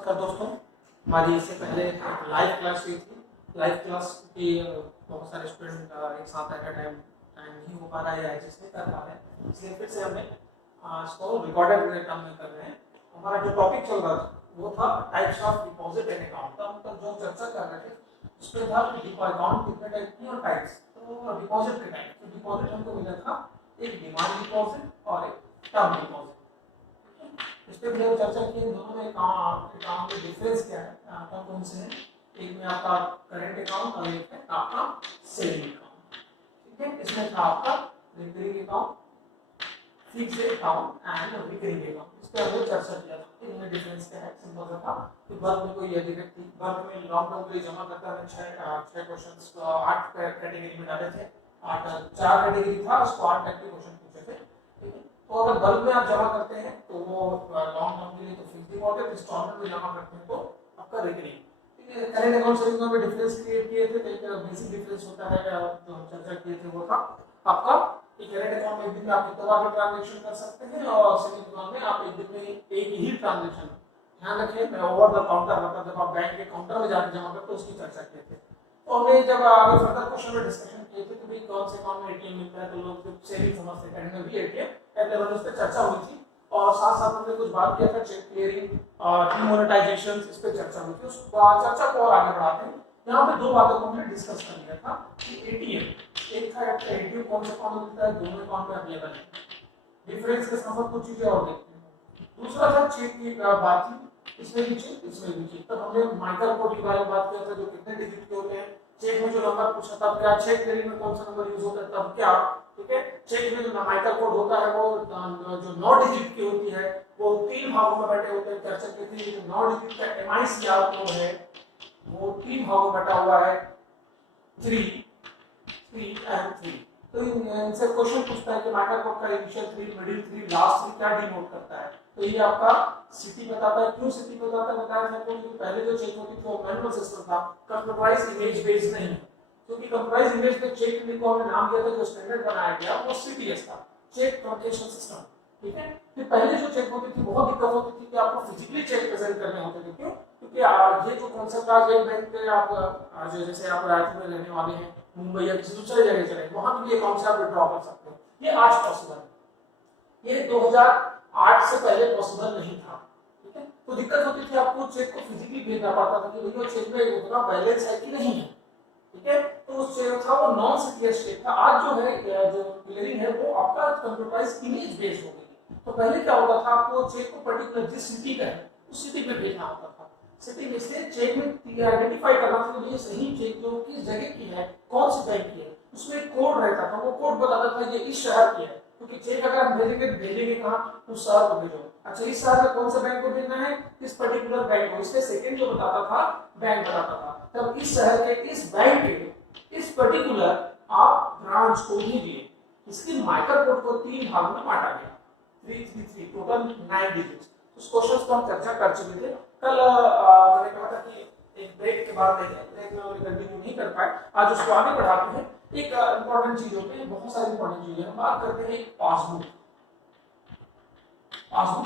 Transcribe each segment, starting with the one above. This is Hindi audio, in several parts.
नमस्कार दोस्तों, हमारी इससे पहले एक लाइव क्लास हुई थी। लाइव क्लास की बहुत सारे स्टूडेंट एक साथ एट टाइम टाइम नहीं हो पा रहा है या एडजस्ट नहीं कर पा रहे हैं, इसलिए फिर से हमने इसको रिकॉर्डेड टर्म में कर रहे हैं। हमारा जो टॉपिक चल रहा था वो था types of deposit and account. तो हम तक जो चर्चा कर रहे थे उसमें था कि अकाउंट कितने टाइप की और टाइप्स। तो डिपॉजिट के टाइप, तो डिपॉजिट हमको मिला था एक डिमांड डिपॉजिट और एक टर्म डिपॉजिट। इस पे भी चर्चा की दोनों में अकाउंट में डिफरेंस क्या है, कौन कौन से हैं। एक में आपका करंट अकाउंट और एक है आपका सेविंग अकाउंट। ठीक है, इसमें था आपका recurring account, fixed account and recurring account. इस पे हमने चर्चा किया था इनमें डिफरेंस क्या है। सिंपल सा था कि वर्ग में कोई यदि व्यक्ति वर्ग में लॉन्ग टर्म के लिए जमा करता है, 6 क्वेश्चंस 8 कैटेगरी में डाले थे, 4 कैटेगरी था, उसको 8 टाइप के क्वेश्चन पूछे थे। ठीक है, तो अगर बल्क में आप जमा करते हैं तो वो लॉन्ग टर्म के लिए तो फिक्स्ड डिपॉजिट, इंस्टॉलमेंट में जमा करते हैं तो आपका रिकरिंग। ठीक है, करंट अकाउंट सेविंग अकाउंट में डिफरेंस क्रिएट किए थे। एक बेसिक डिफरेंस होता है जो हम चर्चा किए थे वो था आपका कि करंट अकाउंट में एक दिन में आप कितने बार ट्रांजैक्शन कर सकते हैं और सेविंग अकाउंट में आप एक दिन में एक ही ट्रांजैक्शन। ध्यान रखिए, मैं ओवर द काउंटर मतलब जब आप बैंक के काउंटर में जाकर जमा करते हो उसकी चर्चा किए थे। तो हमने जब आगे फर्दर क्वेश्चन में डिस्कशन किए थे कि भाई कौन से अकाउंट में एटीएम मिलता है, तो लोग जो सेविंग समझते हैं करंट में भी एटीएम एट लेवल उस पे चर्चा हुई थी। और साथ साथ हमने कुछ बात किया था चेक क्लियरिंग और डिमोनेटाइजेशन, इस पे चर्चा हुई थी। उस चर्चा को और आगे बढ़ाते हैं। यहाँ पे दो बातों को हमने डिस्कस कर लिया था कि एटीएम एक था, एटीएम कौन से अकाउंट में मिलता है, दोनों अकाउंट में अवेलेबल है, डिफरेंस के साथ कुछ चीजें और देखते हैं। दूसरा था चेक की बात थी, इसमें भी चेक इसमें भी चेक। तब हमने माइकल कोड के बारे में बात किया था जो कितने डिजिट के होते हैं। चेक में जो नंबर पूछा था क्या, चेक क्लियरिंग में कौन सा नंबर यूज होता है तब क्या। ठीक है, चेक में जो माइकल कोड होता है वो जो 9 डिजिट की होती है वो 3 भागों में बटे होते हैं। चर्चा की थी जो 9 डिजिट का एमआईसीआर कोड है वो 3 भागों में बटा हुआ है, 3 एंड 3। तो इनसे क्वेश्चन पूछता है कि माइकल कोड का इनिशियल 3, मिडिल 3, लास्ट 3 क्या डिनोट करता है। तो ये आपका सिटी बताता है। क्यों सिटी बताता है, बताया था क्योंकि पहले जो चेक होती थी वो मैनुअल सिस्टम था, कंप्यूटराइज्ड इमेज बेस्ड नहीं। क्योंकि कंप्यूटराइज्ड इमेज पे चेक को हमने नाम दिया था, जो स्टैंडर्ड बनाया गया वो सीटीएस था, चेक ट्रांजैक्शन सिस्टम। ठीक है, फिर पहले जो चेक होती थी बहुत दिक्कत होती थी कि आपको फिजिकली चेक प्रेजेंट करने होते थे। क्यों? क्योंकि ये जो कॉन्सेप्ट आज एक बैंक के आप जैसे आप रायपुर में रहने वाले हैं, मुंबई या किसी दूसरे जगह चले वहां भी अकाउंट से आप विड्रॉ कर सकते हो, ये आज पॉसिबल है। ये 2008 से पहले पॉसिबल नहीं था। ठीक है, तो दिक्कत होती थी आपको चेक को फिजिकली भेजना पड़ता था कि भैया चेक में उतना बैलेंस है कि नहीं है। ठीक है, तो उस चेक था वो नॉन सीटीएस चेक था। आज जो है जो क्लियरिंग है वो आपका कंप्यूटराइज्ड इमेज बेस्ड हो गई। तो पहले क्या होता था, आपको चेक को पर्टिकुलर जिस सिटी का है उस सिटी में भेजना होता था। सिटी में से चेक में आइडेंटिफाई करना था कि ये सही चेक जो किस जगह की है, कौन सी बैंक की है, उसमें एक कोड रहता था। वो कोड बताता था ये इस शहर की है, क्योंकि चेक अगर हम भेजेंगे कहाँ, उस शहर को भेजो। अच्छा, इस शहर में कौन सा बैंक को भेजना है, इस पर्टिकुलर बैंक को। इसमें सेकंड जो बताता था बैंक बताता था। तब इस शहर के इस बैंक के इस पर्टिकुलर आप ब्रांच को भेजिए। इसकी माइक्रो कोड को 3 भागों में बांटा गया, 333 टोटल 9 डिजिट्स। उस क्वेश्चंस को हम चर्चा कर चुके थे कल। मैंने कहा था कि एक ब्रेक के बाद देखें, ब्रेक में हम कंटिन्यू नहीं कर पाए, आज उसको आगे बढ़ाते हैं। एक इंपॉर्टेंट चीज होती है, बहुत सारी इंपॉर्टेंट चीजें हम बात करते हैं। पासबुक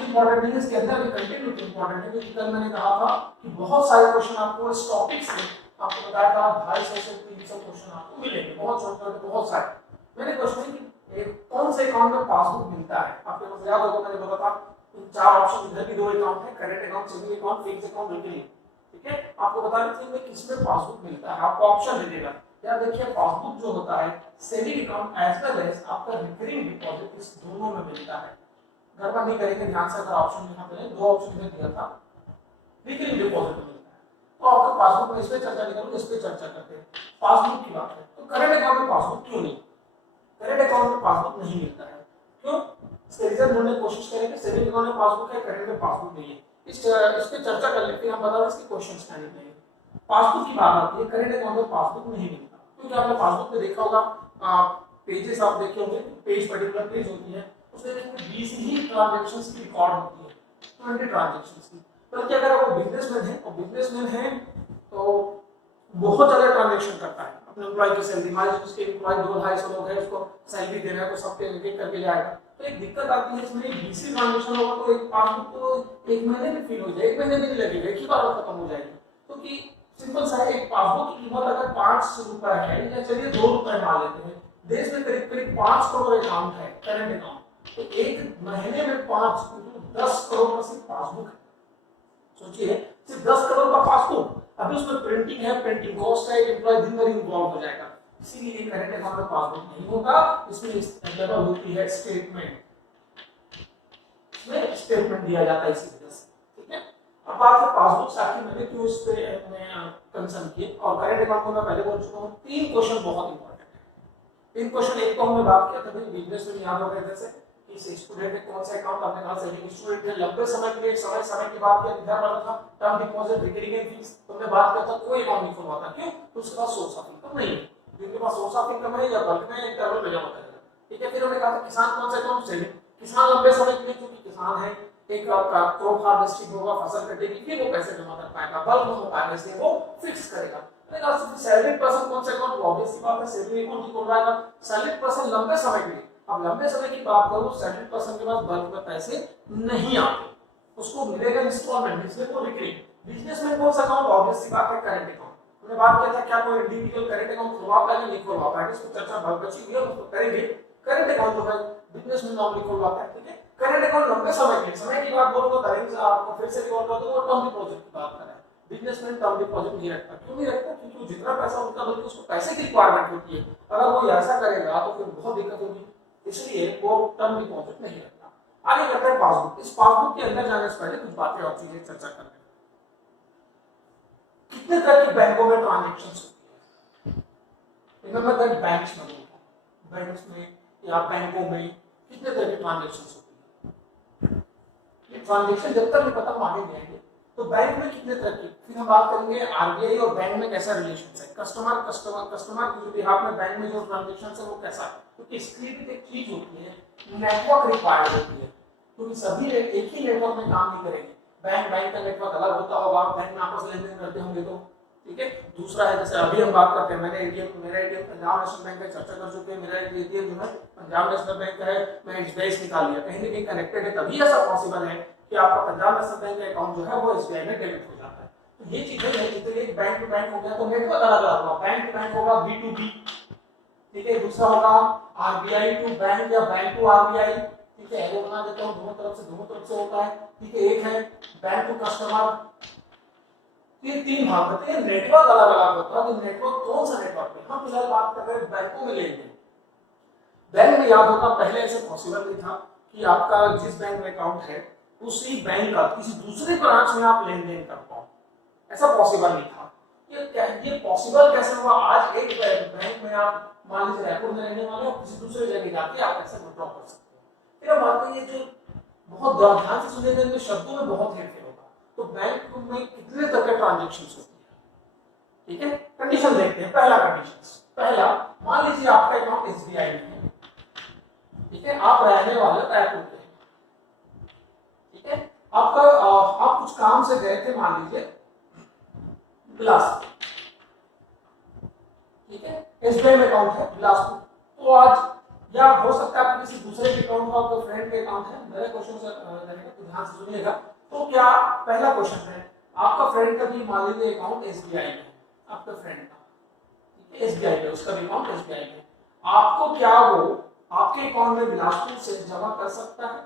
इंपॉर्टेंट नहीं है, इसके अंदर भी कंटेंट इंपॉर्टेंट है। क्योंकि कल मैंने कहा था कि बहुत सारे क्वेश्चन आपको इस टॉपिक से, आपको बताया था 250 से 300 क्वेश्चन आपको मिलेंगे, बहुत छोटे बहुत सारे। मैंने क्वेश्चन कि कौन से अकाउंट में पासबुक मिलता है, आपको पास याद होगा मैंने बोला था 4 ऑप्शन, इधर भी 2 अकाउंट है, current account, saving account, fixed account, recurring. ठीक है, आपको बता रहे थे मैं किसमें पासबुक मिलता है, आपको ऑप्शन दे देगा। यार देखिए, पासबुक जो होता है saving account as well as आपका रिकरिंग डिपॉजिट, इस दोनों में मिलता है। गड़बड़ नहीं करेंगे, ध्यान से। अगर ऑप्शन यहाँ पे 2 ऑप्शन में दिया था, रिकरिंग डिपॉजिट मिलता है। तो आपका पासबुक में इस पे चर्चा नहीं करूंगा, इस पे चर्चा करते हैं। पासबुक की बात है तो करंट अकाउंट में पासबुक क्यों नहीं, करंट अकाउंट में पासबुक नहीं मिलता है, क्यों? इसके रीजन ढूंढने की कोशिश करेंगे। सेविंग अकाउंट में पासबुक है, करंट में पासबुक नहीं है। इस पे चर्चा कर लेते हैं, हम बता रहे हैं इसके क्वेश्चंस क्या निकलेंगे। पासबुक की बात आती है, करंट अकाउंट में पासबुक नहीं मिलता, क्योंकि आपने पासबुक में देखा होगा, पेजेस आप देखे होंगे, पेज पर्टिकुलर पेज होती है, उसमें 20 ही ट्रांजैक्शंस की रिकॉर्ड होती है, 20 ट्रांजैक्शंस की। तो अगर वो बिजनेसमैन है और बिजनेसमैन है तो बहुत ज्यादा ट्रांजैक्शन करता है अपने एम्प्लॉय की सैलरी। मान लीजिए उसके एम्प्लॉय 200-250 लोग हैं, उसको सैलरी देना है तो सब पे एक करके ले आएगा। तो एक दिक्कत आती है इसमें, बीसी ट्रांजेक्शन होगा तो एक पासबुक तो एक महीने में फिल हो जाए, एक महीने भी नहीं लगेगा, एक ही बार में खत्म हो जाएगी। तो कि सिंपल सा है, एक पासबुक की कीमत अगर 5 रुपए है या चलिए 2 रुपए मान लेते हैं, देश में करीब करीब 5 करोड़ अकाउंट है, करंट अकाउंट, तो एक महीने में 5 10 करोड़ का सिर्फ पासबुक है। सोचिए सिर्फ 10 करोड़ का पासबुक, अभी उसमें प्रिंटिंग है, प्रिंटिंग कॉस्ट है, एम्प्लॉय दिन भर इन्वॉल्व हो जाएगा, इसीलिए करंट अकाउंट में पासबुक नहीं होगा, इसमें अवेलेबल होती है स्टेटमेंट, इसमें स्टेटमेंट दिया जाता है इसी वजह से। ठीक है, अब बात है पासबुक से आखिर मैंने क्यों इस पे कंसर्न किए, और करंट अकाउंट को मैं पहले बोल चुका हूं, 3 क्वेश्चन बहुत इंपॉर्टेंट है। 3 क्वेश्चन, एक तो हमने बात किया था बिजनेस में, याद हो गए जैसे कि स्टूडेंट ने कौन सा अकाउंट, आपने कहा सेविंग स्टूडेंट ने लंबे समय के लिए समय के बाद क्या विचार वाला था, टर्म डिपॉजिट, रिकरिंग फीस, तुमने बात किया था कोई अकाउंट नहीं खुलवाता, क्यों, उसके पास सोर्स ऑफ इनकम नहीं है, जिनके पास सोर्स ऑफ इनकम है या बल्क में इंटरवल में जमा करेगा। ठीक है, फिर हमने कहा था किसान कौन सा अकाउंट, सेविंग, किसान लंबे समय के लिए, क्योंकि किसान है, एक क्रॉप हार्वेस्टिंग होगा, फसल कटेगी, फिर वो पैसे जमा कर पाएगा, बल्क में हो पाएगा, इसलिए वो फिक्स करेगा। सैलरी पर्सन कौन सा अकाउंट, ऑब्वियस सी बात है सैलरी अकाउंट ही खुलवाएगा, सैलरी पर्सन लंबे समय के लिए, अब लंबे समय की बात करूं, सैलरी पर्सन के पास बल्क में पैसे नहीं आते, उसको मिलेगा इंस्टॉलमेंट, इसलिए वो रिकरिंग। बिजनेसमैन कौन सा अकाउंट, ऑब्वियस सी बात है करंट अकाउंट, हमने बात किया था क्या कोई इंडिविजुअल करंट अकाउंट खुलवा पाएगा, नहीं खुलवा पाएगा, इसको चर्चा बहुत बची हुई है, उसको करेंगे। करंट अकाउंट जो है बिजनेसमैन नॉर्मली खुलवाता है। ठीक है, करंट अकाउंट लंबे समय के समय की बात बोलूं तो करेंगे, आपको फिर से रिकॉल कर दूं, वो टर्म डिपॉजिट की बात कर रहे हैं, बिजनेसमैन टर्म डिपॉजिट नहीं रखता, क्यों नहीं रखता, क्योंकि जितना पैसा उनका बल्कि उसको पैसे की रिक्वायरमेंट होती है, अगर वो ऐसा करेगा तो फिर बहुत दिक्कत होगी, इसलिए वो टर्म डिपॉजिट नहीं रखता। आगे करते हैं पासबुक, इस पासबुक के अंदर जाने से पहले कुछ बातें और चीजें चर्चा करते हैं। कितने तरह की बैंकों में ट्रांजैक्शंस होती है, रिमेंबर दैट बैंक्स में, बैंक्स में या बैंकों में कितने तरह की ट्रांजैक्शंस होती है, ये ट्रांजैक्शन जब तक नहीं पता आगे जाएंगे। तो बैंक में कितने तरह की, फिर हम बात करेंगे आरबीआई और बैंक में कैसा रिलेशन है, कस्टमर के बिहाफ में बैंक में जो ट्रांजैक्शन है वो कैसा है, क्योंकि इसकी भी एक चीज होती है, नेटवर्क रिक्वायर्ड होती है, क्योंकि सभी एक ही नेटवर्क में काम नहीं करेंगे, बैंक का नेटवर्क अलग होता होगा, बैंक में आपस में लेन-देन करते होंगे तो। ठीक है, दूसरा है जैसे अभी हम बात करते हैं, मेरा एटीएम पंजाब नेशनल बैंक का चर्चा कर चुके हैं, मेरा एटीएम जो है पंजाब नेशनल बैंक का है, मैं एसबीआई से निकाल लिया, कहीं ना कहीं कनेक्टेड है, तभी ऐसा पॉसिबल है कि आपका पंजाब नेशनल बैंक का अकाउंट जो है वो एसबीआई में डेबिट हो जाता है। तो ये चीजें हैं, जितने एक बैंक टू बैंक हो गया तो नेटवर्क अलग अलग होगा, बैंक टू बैंक होगा B2B, ठीक है, दूसरा होगा आरबीआई टू बैंक या बैंक टू आरबीआई, ठीक है, एरो बना देता हूं, दोनों तरफ से होता है। ठीक है, एक है बैंक टू कस्टमर, ये 3 भाग होते हैं, नेटवर्क अलग अलग होता है, तो नेटवर्क कौन सा नेटवर्क है, हम फिलहाल बात कर रहे हैं बैंकों में लेन देन। बैंक में याद होगा पहले ऐसे पॉसिबल नहीं था कि आपका जिस बैंक में अकाउंट है उसी बैंक का किसी दूसरे ब्रांच में आप लेन देन कर पाओ, ऐसा पॉसिबल नहीं था। ये पॉसिबल कैसे हुआ, आज एक बैंक में आप मान लीजिए रायपुर में रहने वाले हो, किसी दूसरे जगह जाके आप पैसे विड्रॉ कर सकते हो। फिर अब आते हैं जो बहुत ध्यान से सुनेंगे तो शब्दों में बहुत हेरफेर होगा, तो बैंक में कितने तरह के ट्रांजैक्शंस होती है। ठीक है, कंडीशन देखते हैं, पहला मान लीजिए आपका अकाउंट एसबीआई में है, ठीक है, आप रहने वाले रायपुर के, ठीक है, आपका आप कुछ काम से गए थे मान लीजिए बिलासपुर, ठीक है, एसबीआई में अकाउंट है बिलासपुर, तो आज या हो सकता है किसी दूसरे के अकाउंट का, आपके फ्रेंड के अकाउंट है, मेरे क्वेश्चन से ध्यान से सुनिएगा। तो क्या पहला क्वेश्चन है, आपका फ्रेंड का भी मान लीजिए अकाउंट एसबीआई में, आपका फ्रेंड का, ठीक है, एसबीआई में, उसका भी अकाउंट एसबीआई में, आपको क्या वो आपके अकाउंट में बिलासपुर से जमा कर सकता है।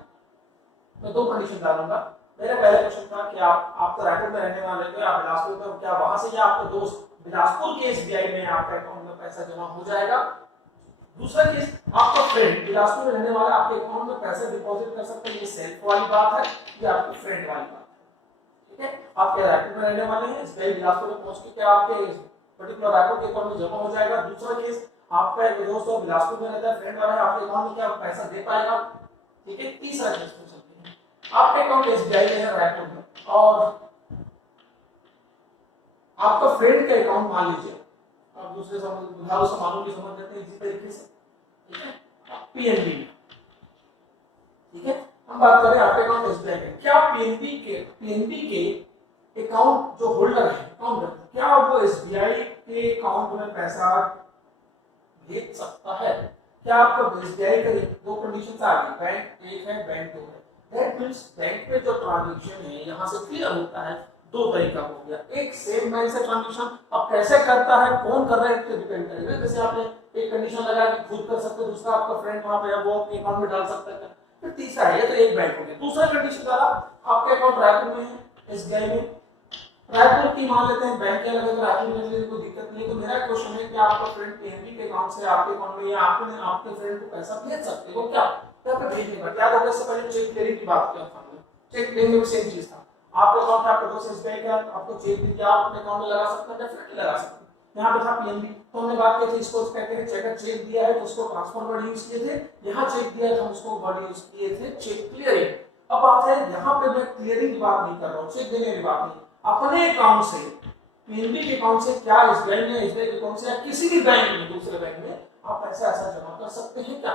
मैं 2 कंडीशन डालूंगा। मेरा पहला क्वेश्चन था कि आप तो रायपुर में रहने वाले थे, आप बिलासपुर में, क्या वहां से या आपका दोस्त बिलासपुर के एसबीआई में आपका अकाउंट में पैसा जमा हो जाएगा। दूसरा केस, आपका फ्रेंड बिलासपुर में रहने वाला आपके अकाउंट में पैसे डिपॉजिट कर सकता है, ये सेल्फ वाली बात है, ये आपकी फ्रेंड वाली बात है। ठीक है, आप क्या रायपुर में रहने वाले हैं, एसबीआई बिलासपुर में पहुंच के क्या आपके पर्टिकुलर रायपुर के अकाउंट में जमा हो जाएगा। दूसरा केस, आपका एक दोस्त हो बिलासपुर में रहता है, फ्रेंड वाला है, आपके अकाउंट में क्या पैसा दे पाएगा। ठीक है, तीसरा केस पूछ सकते हैं, आपका अकाउंट एसबीआई में है रायपुर में, और आपका फ्रेंड का अकाउंट मान लीजिए, आप दूसरे उदाहरण समानों की समझ लेते हैं इसी तरीके से, ठीक है, पीएनबी में, ठीक है, हम बात करें आपके अकाउंट एसबीआई में, क्या पीएनबी के अकाउंट जो होल्डर है, अकाउंट, क्या वो एसबीआई के अकाउंट में पैसा भेज सकता है, क्या आपको एसबीआई का दो कंडीशन आ गई, बैंक एक है बैंक दो है, दैट मींस बैंक में जो ट्रांजैक्शन है यहाँ से क्लियर होता है दो तरीका हो गया, एक सेम बैंक से ट्रांजैक्शन, अब कैसे करता है कौन कर रहा है तो डिपेंड करेगा। जैसे आपने एक कंडीशन लगा कि खुद कर सकते हो, दूसरा आपका फ्रेंड वहां पे है वो अपने अकाउंट में डाल सकता है, फिर तीसरा है तो एक बैंक हो गया। दूसरा कंडीशन डाला आपके अकाउंट रायपुर में है एसबीआई में, रायपुर की मान लेते हैं बैंक के अलग अलग रायपुर में, कोई दिक्कत नहीं। तो मेरा क्वेश्चन है कि आपका फ्रेंड पीएनबी के अकाउंट से आपके अकाउंट में या आपने आपके फ्रेंड को पैसा भेज सकते हो क्या, क्या पे भेजने का क्या होगा। इससे पहले चेक क्लियरिंग की बात किया था हमने, चेक क्लियरिंग में सेम चीज था, आपके अकाउंट में आपके दोस्त एसबीआई का आपको चेक भी क्या आप अपने अकाउंट में लगा सकते हैं, डेफिनेटली लगा सकते हैं। यहाँ पे था पीएनबी तो हमने बात की थी इसको कहते हैं चेक, चेक दिया है तो उसको ट्रांसफर वर्ड यूज किए थे, यहाँ चेक दिया है तो हम उसको वर्ड यूज किए थे चेक क्लियरिंग। अब बात है यहाँ पे मैं क्लियरिंग की बात नहीं कर रहा हूँ, चेक देने की बात नहीं, अपने अकाउंट से पीएनबी के अकाउंट से क्या एसबीआई में एसबीआई के अकाउंट से या किसी भी बैंक में दूसरे बैंक में आप पैसा ऐसा जमा कर सकते हैं क्या,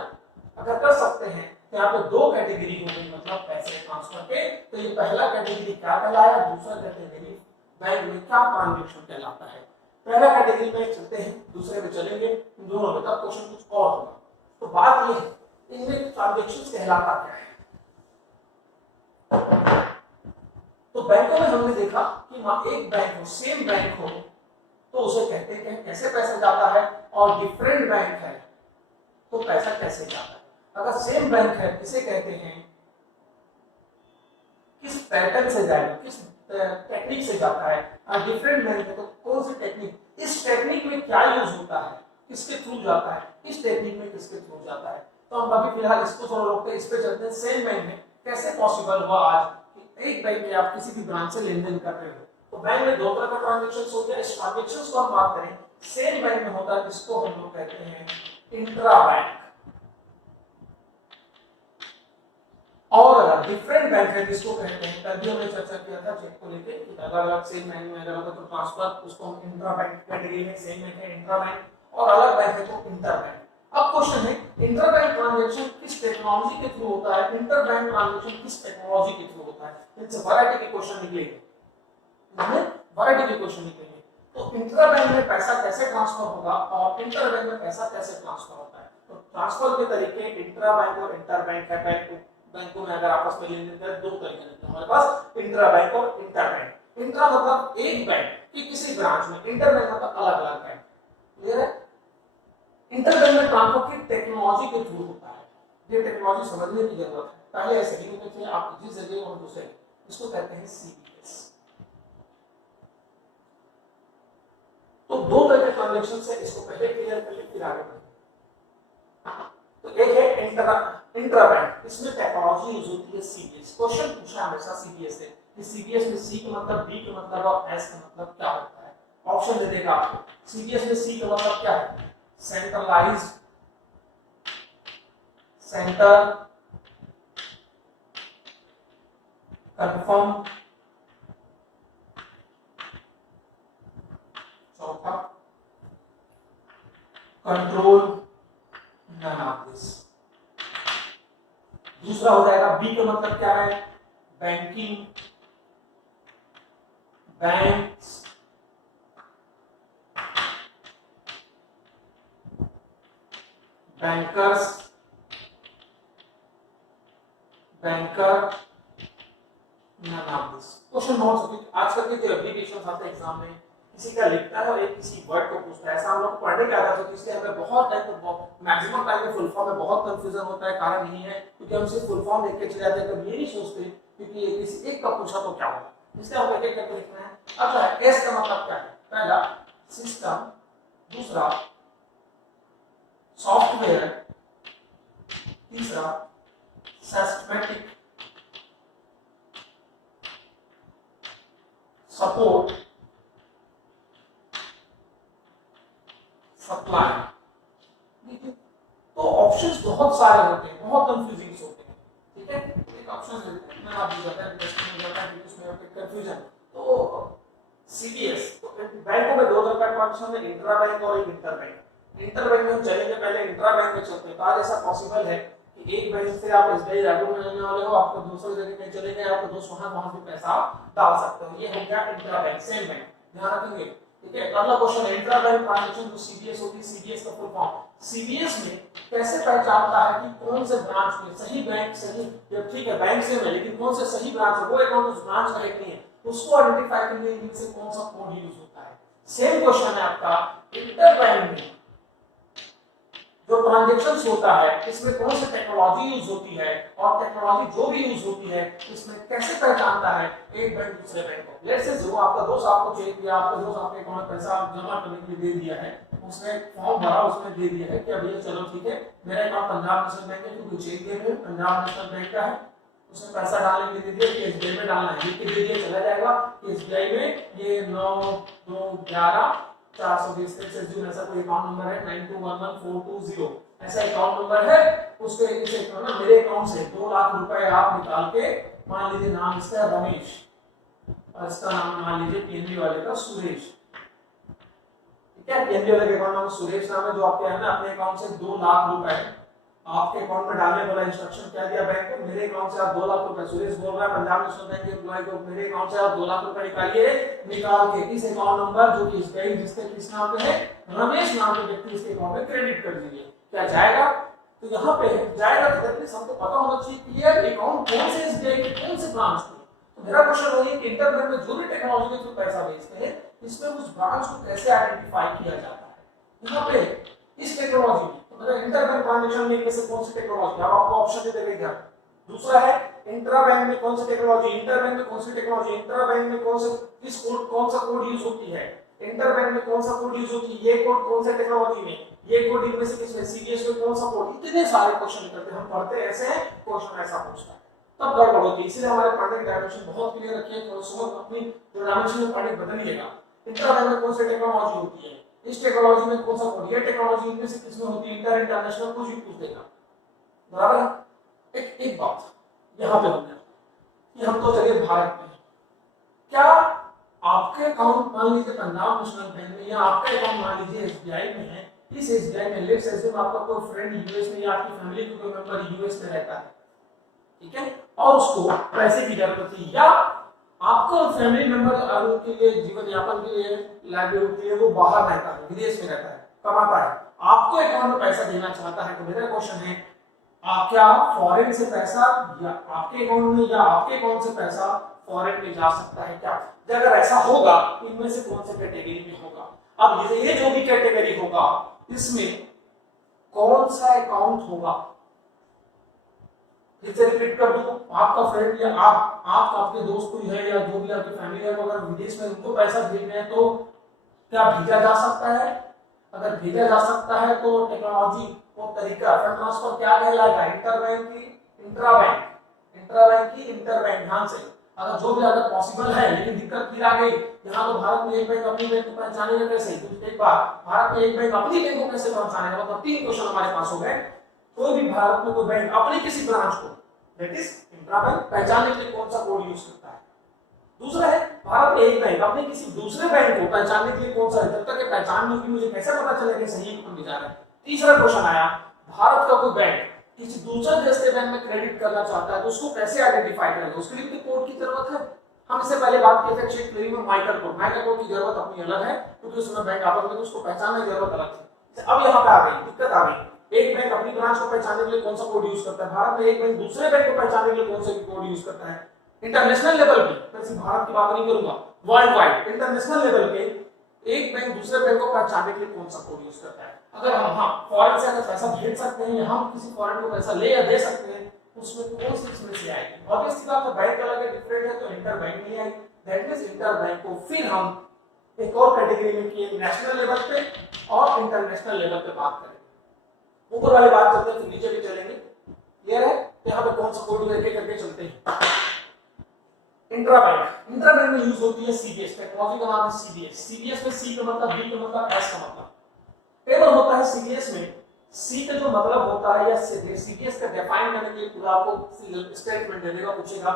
अगर कर सकते हैं तो यहाँ पे दो कैटेगरी हो गई मतलब पैसे ट्रांसफर के। तो ये पहला कैटेगरी क्या कहलाया, दूसरा कैटेगरी बैंक में क्या ट्रांजैक्शन कहलाता है। पहला कैटेगरी में चलते हैं, दूसरे में चलेंगे, इन दोनों में तब क्वेश्चन कुछ और होगा। तो बात ये है इनमें ट्रांजैक्शन कहलाता क्या है। तो बैंकों में हमने देखा कि एक बैंक हो सेम बैंक हो तो उसे कहते हैं कैसे पैसा जाता है, और डिफरेंट बैंक है तो पैसा कैसे जाता है। अगर सेम बैंक है इसे कहते हैं किस पैटर्न से जाएगा, किस टेक्निक से जाता है, और डिफरेंट बैंक है तो कौन सी टेक्निक, इस टेक्निक में क्या यूज होता है, किसके थ्रू जाता है, इस टेक्निक में किसके थ्रू जाता है। तो हम अभी फिलहाल इसको थोड़ा रोकते हैं, इस पे चलते हैं सेम बैंक में कैसे पॉसिबल हुआ आज कि एक बैंक में आप किसी भी ब्रांच से लेन देन कर रहे हो। तो बैंक में दो तरह का ट्रांजैक्शन हो गया, इस ट्रांजैक्शन को हम बात करें सेम बैंक में होता है जिसको हम लोग कहते हैं इंट्रा बैंक, और अगर डिफरेंट बैंक है जिसको कहते हैं, कल भी हमने चर्चा किया था चेक को लेके कि अलग अलग सेम बैंक में अगर तो ट्रांसफर उसको हम इंट्रा बैंक कैटेगरी में, सेम बैंक है इंट्रा बैंक और अलग बैंक है तो इंटर बैंक। अब क्वेश्चन है इंटर बैंक ट्रांजैक्शन किस टेक्नोलॉजी के थ्रू होता है, इंटर बैंक ट्रांजैक्शन किस टेक्नोलॉजी के थ्रू होता है। इनसे वैरायटी के क्वेश्चन निकलेंगे, इसमें वैरायटी के क्वेश्चन निकलेंगे। तो इंटर बैंक में पैसा कैसे ट्रांसफर होगा और इंटर बैंक में पैसा कैसे ट्रांसफर होता है। तो ट्रांसफर के तरीके इंट्रा बैंक और इंटर बैंक है। बैंकों में अगर आपस में लेन देन करें दो तरीके हैं हमारे पास, इंट्रा बैंक और इंटर बैंक। इंट्रा मतलब एक बैंक की किसी ब्रांच में, इंटर बैंक मतलब अलग अलग बैंक। क्लियर है। इंटर बैंक में ट्रांसफर की टेक्नोलॉजी के थ्रू होता है, ये टेक्नोलॉजी समझने की जरूरत है। पहले ऐसे नहीं होते थे, आप जिस जगह और दूसरे, इसको कहते हैं सीबीएस। तो दो तरह के ट्रांजैक्शन से इसको पहले क्लियर कर ले फिर आगे बढ़ेंगे। तो एक है इंट्रा बैंक, इसमें टेक्नोलॉजी यूज होती है सीबीएस। क्वेश्चन पूछा हमेशा सीबीएस से कि सीबीएस में सी का मतलब, बी का मतलब और एस का मतलब क्या होता है। ऑप्शन दे देगा आपको। सीबीएस में सी का मतलब क्या है, सेंट्रलाइज्ड, सेंटर, कंफर्म, चौथा कंट्रोल, नन ऑफ दिस। दूसरा हो जाएगा बी का मतलब क्या है, banking, banks, bankers, banker, none of this. Question note होते आजकल के जो एप्लीकेशन आते हैं एग्जाम में, किसी का लिखता है और एक किसी वर्ड को पूछता है, ऐसा हम लोग पढ़ने का आता है। इसलिए हमें बहुत टाइम तक मैक्सिमम टाइम में फुल फॉर्म में बहुत कंफ्यूजन होता है। कारण नहीं है क्योंकि हम सिर्फ फुल फॉर्म लिख के चले जाते हैं, कभी ये नहीं सोचते क्योंकि ये किसी एक का पूछा तो क्या होगा, इसलिए हम एक एक करके लिखना है। अब है एस का मतलब क्या है, पहला सिस्टम, दूसरा सॉफ्टवेयर, तीसरा सिस्टमैटिक, सपोर्ट, सप्लाई। तो ऑप्शंस बहुत सारे होते हैं, बहुत कंफ्यूजिंग होते हैं। ठीक है, एक ऑप्शन लेते हैं, मैं आप जाता है टेस्ट में जाता है उसमें आपके कंफ्यूजन। तो सीबीएस तो बैंकों में दो तरह का ट्रांजैक्शन है, इंट्रा बैंक और एक इंटर बैंक। इंटर बैंक में हम चलेंगे, पहले इंट्रा बैंक में चलते हैं। तो आज ऐसा पॉसिबल है कि एक बैंक से आप एसबीआई रायपुर में लेने वाले हो, आपको दूसरी जगह कहीं चले गए, आपको दोस्त वहां भी पैसा डाल सकते हो। ये हो गया इंट्रा बैंक, सेम बैंक। ध्यान रखेंगे ठीक है। अगला क्वेश्चन है इंट्रा बैंक ट्रांजैक्शन जो सीडीएस होती है, सीडीएस का फुल फॉर्म सीडीएस में कैसे पहचानता है कि कौन से ब्रांच में सही बैंक सही, ठीक है बैंक से है लेकिन कौन से सही ब्रांच है, वो अकाउंट उस ब्रांच का है नहीं है, उसको आइडेंटिफाई करने के लिए से कौन सा कोड यूज होता है। सेम क्वेश्चन है आपका इंटर बैंक में जो ट्रांजैक्शंस होता है इसमें कौन सी टेक्नोलॉजी यूज होती है, और टेक्नोलॉजी जो भी यूज होती है इसमें कैसे पहचानता है एक बैंक दूसरे बैंक को। लेट्स से जो आपका दोस्त आपको चेक दिया, आपका दोस्त आपके अकाउंट में पैसा जमा करने के लिए दे दिया है, उसने फॉर्म भरा, उसमें दे दिया है कि अब ये चलो ठीक है मेरा अकाउंट पंजाब नेशनल बैंक है क्योंकि चेक दिया है पंजाब नेशनल बैंक का है, उसने पैसा डालने के लिए दे दिया कि एसबीआई में डालना है, ये दे दिया चला जाएगा एसबीआई में ये 9211 420 ऐसा कोई अकाउंट नंबर है 92114220 ऐसा अकाउंट नंबर है, उसके इस अकाउंट में मेरे अकाउंट से 2 लाख रुपए आप निकाल के, मान लीजिए नाम इसका रमेश और इसका नाम मान लीजिए पीएनबी वाले का सुरेश, ठीक है। पीएनबी वाले के अकाउंट नाम सुरेश नाम है, जो आपके है ना अपने अकाउंट से 2 लाख रुपए आपके अकाउंट में डालने वाला इंस्ट्रक्शन क्या दिया बैंक को, मेरे अकाउंट से आप 2 लाख रुपए, सुरेश बोल रहा है पंजाब नेशनल बैंक के एम्प्लॉय को मेरे अकाउंट से आप 2 लाख रुपए निकालिए, निकाल के इस अकाउंट नंबर जो कि इस बैंक जिसके किस नाम पे है रमेश नाम के व्यक्ति इसके अकाउंट में क्रेडिट कर दीजिए। क्या जाएगा, तो यहाँ पे जाएगा तो एटलीस्ट हमको पता होना चाहिए कि ये अकाउंट कौन से एसबीआई के कौन से ब्रांच के। तो मेरा क्वेश्चन वही है कि इंटरनेट में जो भी टेक्नोलॉजी के थ्रू पैसा भेजते हैं इसमें उस ब्रांच को कैसे आइडेंटिफाई किया जाता है। यहाँ पे इस टेक्नोलॉजी मतलब इंटरबैंक ट्रांजैक्शन में से कौन सी टेक्नोलॉजी, अब आपको ऑप्शन दे देगा। दूसरा है इंट्रा बैंक में कौन सी टेक्नोलॉजी, इंटर बैंक में कौन सी टेक्नोलॉजी, इंट्रा बैंक में कौन से किस कोड कौन सा कोड यूज होती है, इंटर बैंक में कौन सा कोड यूज होती है, ये कोड कौन सा टेक्नोलॉजी में, ये कोड इनमें से किसमें, सीडीएस में कौन सा कोड, इतने सारे क्वेश्चन करते हम पढ़ते ऐसे हैं क्वेश्चन ऐसा पूछता है तब गड़बड़ होती है। इसलिए हमारे पढ़ने की डायमेंशन बहुत क्लियर रखिए, थोड़ा सा अपनी जो डायमेंशन में पढ़ने बदलिएगा। इंट्रा बैंक में कौन सी टेक्नोलॉजी होती है, इस टेक्नोलॉजी में कौन सा कोड, ये टेक्नोलॉजी इनमें से किसमें होती है, इंटर इंटरनेशनल कुछ भी पूछ देगा, बराबर है। एक बात यहाँ पे होना कि हम तो चलिए भारत में, क्या आपके अकाउंट मान लीजिए पंजाब नेशनल बैंक में या आपका अकाउंट मान लीजिए एसबीआई में है, इस एसबीआई में लेट्स एज्यूम आपका कोई फ्रेंड यूएस में या आपकी फैमिली का कोई मेंबर यूएस में रहता है, ठीक है, और उसको पैसे की जरूरत थी या आपका फैमिली मेंबर के लिए जीवन यापन के लिए लाइवलीहुड के लिए वो बाहर रहता है, विदेश में रहता है, कमाता है, आपको अकाउंट में पैसा देना चाहता है, तो मेरा क्वेश्चन है क्या फॉरेन से पैसा या आपके अकाउंट में या आपके अकाउंट से पैसा फॉरेन में जा सकता है क्या? अगर ऐसा होगा इनमें से कौन से कैटेगरी में होगा? अब ये जो भी कैटेगरी होगा इसमें कौन सा अकाउंट होगा? इसे रिपीट कर दूं, आपका फ्रेंड या आप आपके दोस्त कोई है या जो भी आपकी फैमिली है अगर विदेश में उनको पैसा भेजना है तो क्या भेजा जा सकता है? अगर भेजा जा सकता है तो टेक्नोलॉजी वो तरीका फंड ट्रांसफर क्या कहलाएगा? इंटरबैंक की इंट्राबैंक, इंट्राबैंक की इंटरबैंक। ध्यान से अगर जो भी अगर पॉसिबल है, लेकिन दिक्कत फिर आ गई यहाँ तो भारत में एक बैंक अपनी बैंक को पहचानेगा कैसे? एक बार भारत में एक बैंक अपनी बैंक को कैसे पहचानेगा? मतलब 3 क्वेश्चन हमारे पास हो गए। कोई भी भारत में कोई बैंक अपनी किसी ब्रांच को दैट इज इंट्राबैंक पहचानने के लिए कौन सा कोड यूज करता है? दूसरा है भारत में एक बैंक अपने किसी दूसरे बैंक को पहचानने के लिए कौन सा, जब तक पहचान नहीं होगी मुझे कैसे पता चलेगा कि सही कौन भेजा रहा है? तीसरा क्वेश्चन आया भारत का कोई बैंक किसी दूसरे देश के बैंक में क्रेडिट करना चाहता है तो उसको कैसे आइडेंटिफाई करेगा? उसके लिए कोड की जरूरत है। हम इससे पहले बात किए थे चेक क्लियरिंग में माइक्रो कोड की जरूरत अपनी अलग है क्योंकि उसमें बैंक आपस में उसको पहचानने की जरूरत अलग थी। अब यहाँ पे आ गई दिक्कत आ गई, एक बैंक अपनी ब्रांच को पहचानने के लिए कौन सा कोड यूज करता है? भारत में एक बैंक दूसरे बैंक को पहचानने के लिए कौन सा कोड यूज करता है? इंटरनेशनल लेवल पे, मैं सिर्फ भारत की बात नहीं करूंगा, वर्ल्ड वाइड इंटरनेशनल लेवल पे एक बैंक दूसरे बैंक को पहचानने के लिए कौन सा कोड यूज करता है? अगर हम फॉरेन से अगर पैसा भेज सकते हैं या हम किसी फॉरेन को पैसा ले या दे सकते हैं उसमें कौन सी इसमें से आएगी? ऑब्वियसली बात है बैंक अलग है, डिफरेंट है, तो इंटर बैंक नहीं आएगी। दैट मींस इंटर बैंक को फिर हम एक और कैटेगरी में किए नेशनल लेवल पे और इंटरनेशनल लेवल पे बात करेंगे। ऊपर वाले बात करते हैं फिर नीचे भी चलेंगे। क्लियर है? यहाँ पे कौन सा कोड लेके करके चलते हैं। इंट्रा बैंक में यूज होती है सीडीएस, टेक्नोलॉजी का नाम है सीडीएस। सीडीएस में सी का मतलब, बी का मतलब, एस का मतलब। पेपर होता है सीडीएस में, सी का जो मतलब होता है या सीडीएस का डिफाइन करने के लिए पूरा आपको स्टेटमेंट दे देगा, पूछेगा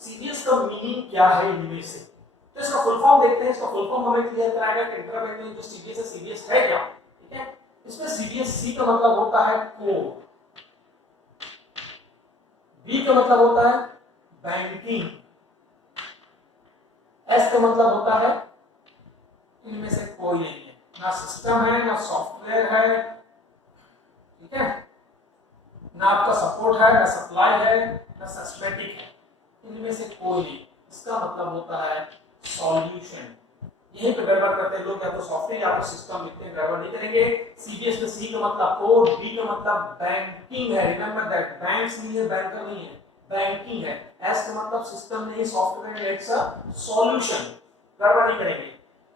सीडीएस का मीनिंग क्या है इनमें से। तो इसका फुल फॉर्म देखते हैं, इसका फुल फॉर्म हमें क्लियर कराएगा कि इंट्रा बैंक में जो सीडीएस है, सीडीएस है क्या? ठीक है, इसमें सीडीएस सी का मतलब होता है कोड, बी का मतलब होता है बैंकिंग, एस का मतलब होता है इनमें से कोई नहीं है, ना सिस्टम है, ना सॉफ्टवेयर है, ठीक है, ना आपका सपोर्ट है, ना सप्लाई है, ना सिस्टमेटिक है, इनमें से कोई नहीं। इसका मतलब होता है सॉल्यूशन। यहीं पे गड़बड़ करते हैं लोग, या तो सॉफ्टवेयर या तो सिस्टम लिखते हैं, गड़बड़ नहीं करेंगे। सीबीएस में सी का मतलब कोड, बी का मतलब बैंकिंग है, रिमेंबर दैट, बैंक्स नहीं है, बैंकर नहीं है, बैंकिंग है। एस का मतलब सिस्टम नहीं, सॉफ्टवेयर, इट्स अ सॉल्यूशन, गड़बड़ नहीं करेंगे।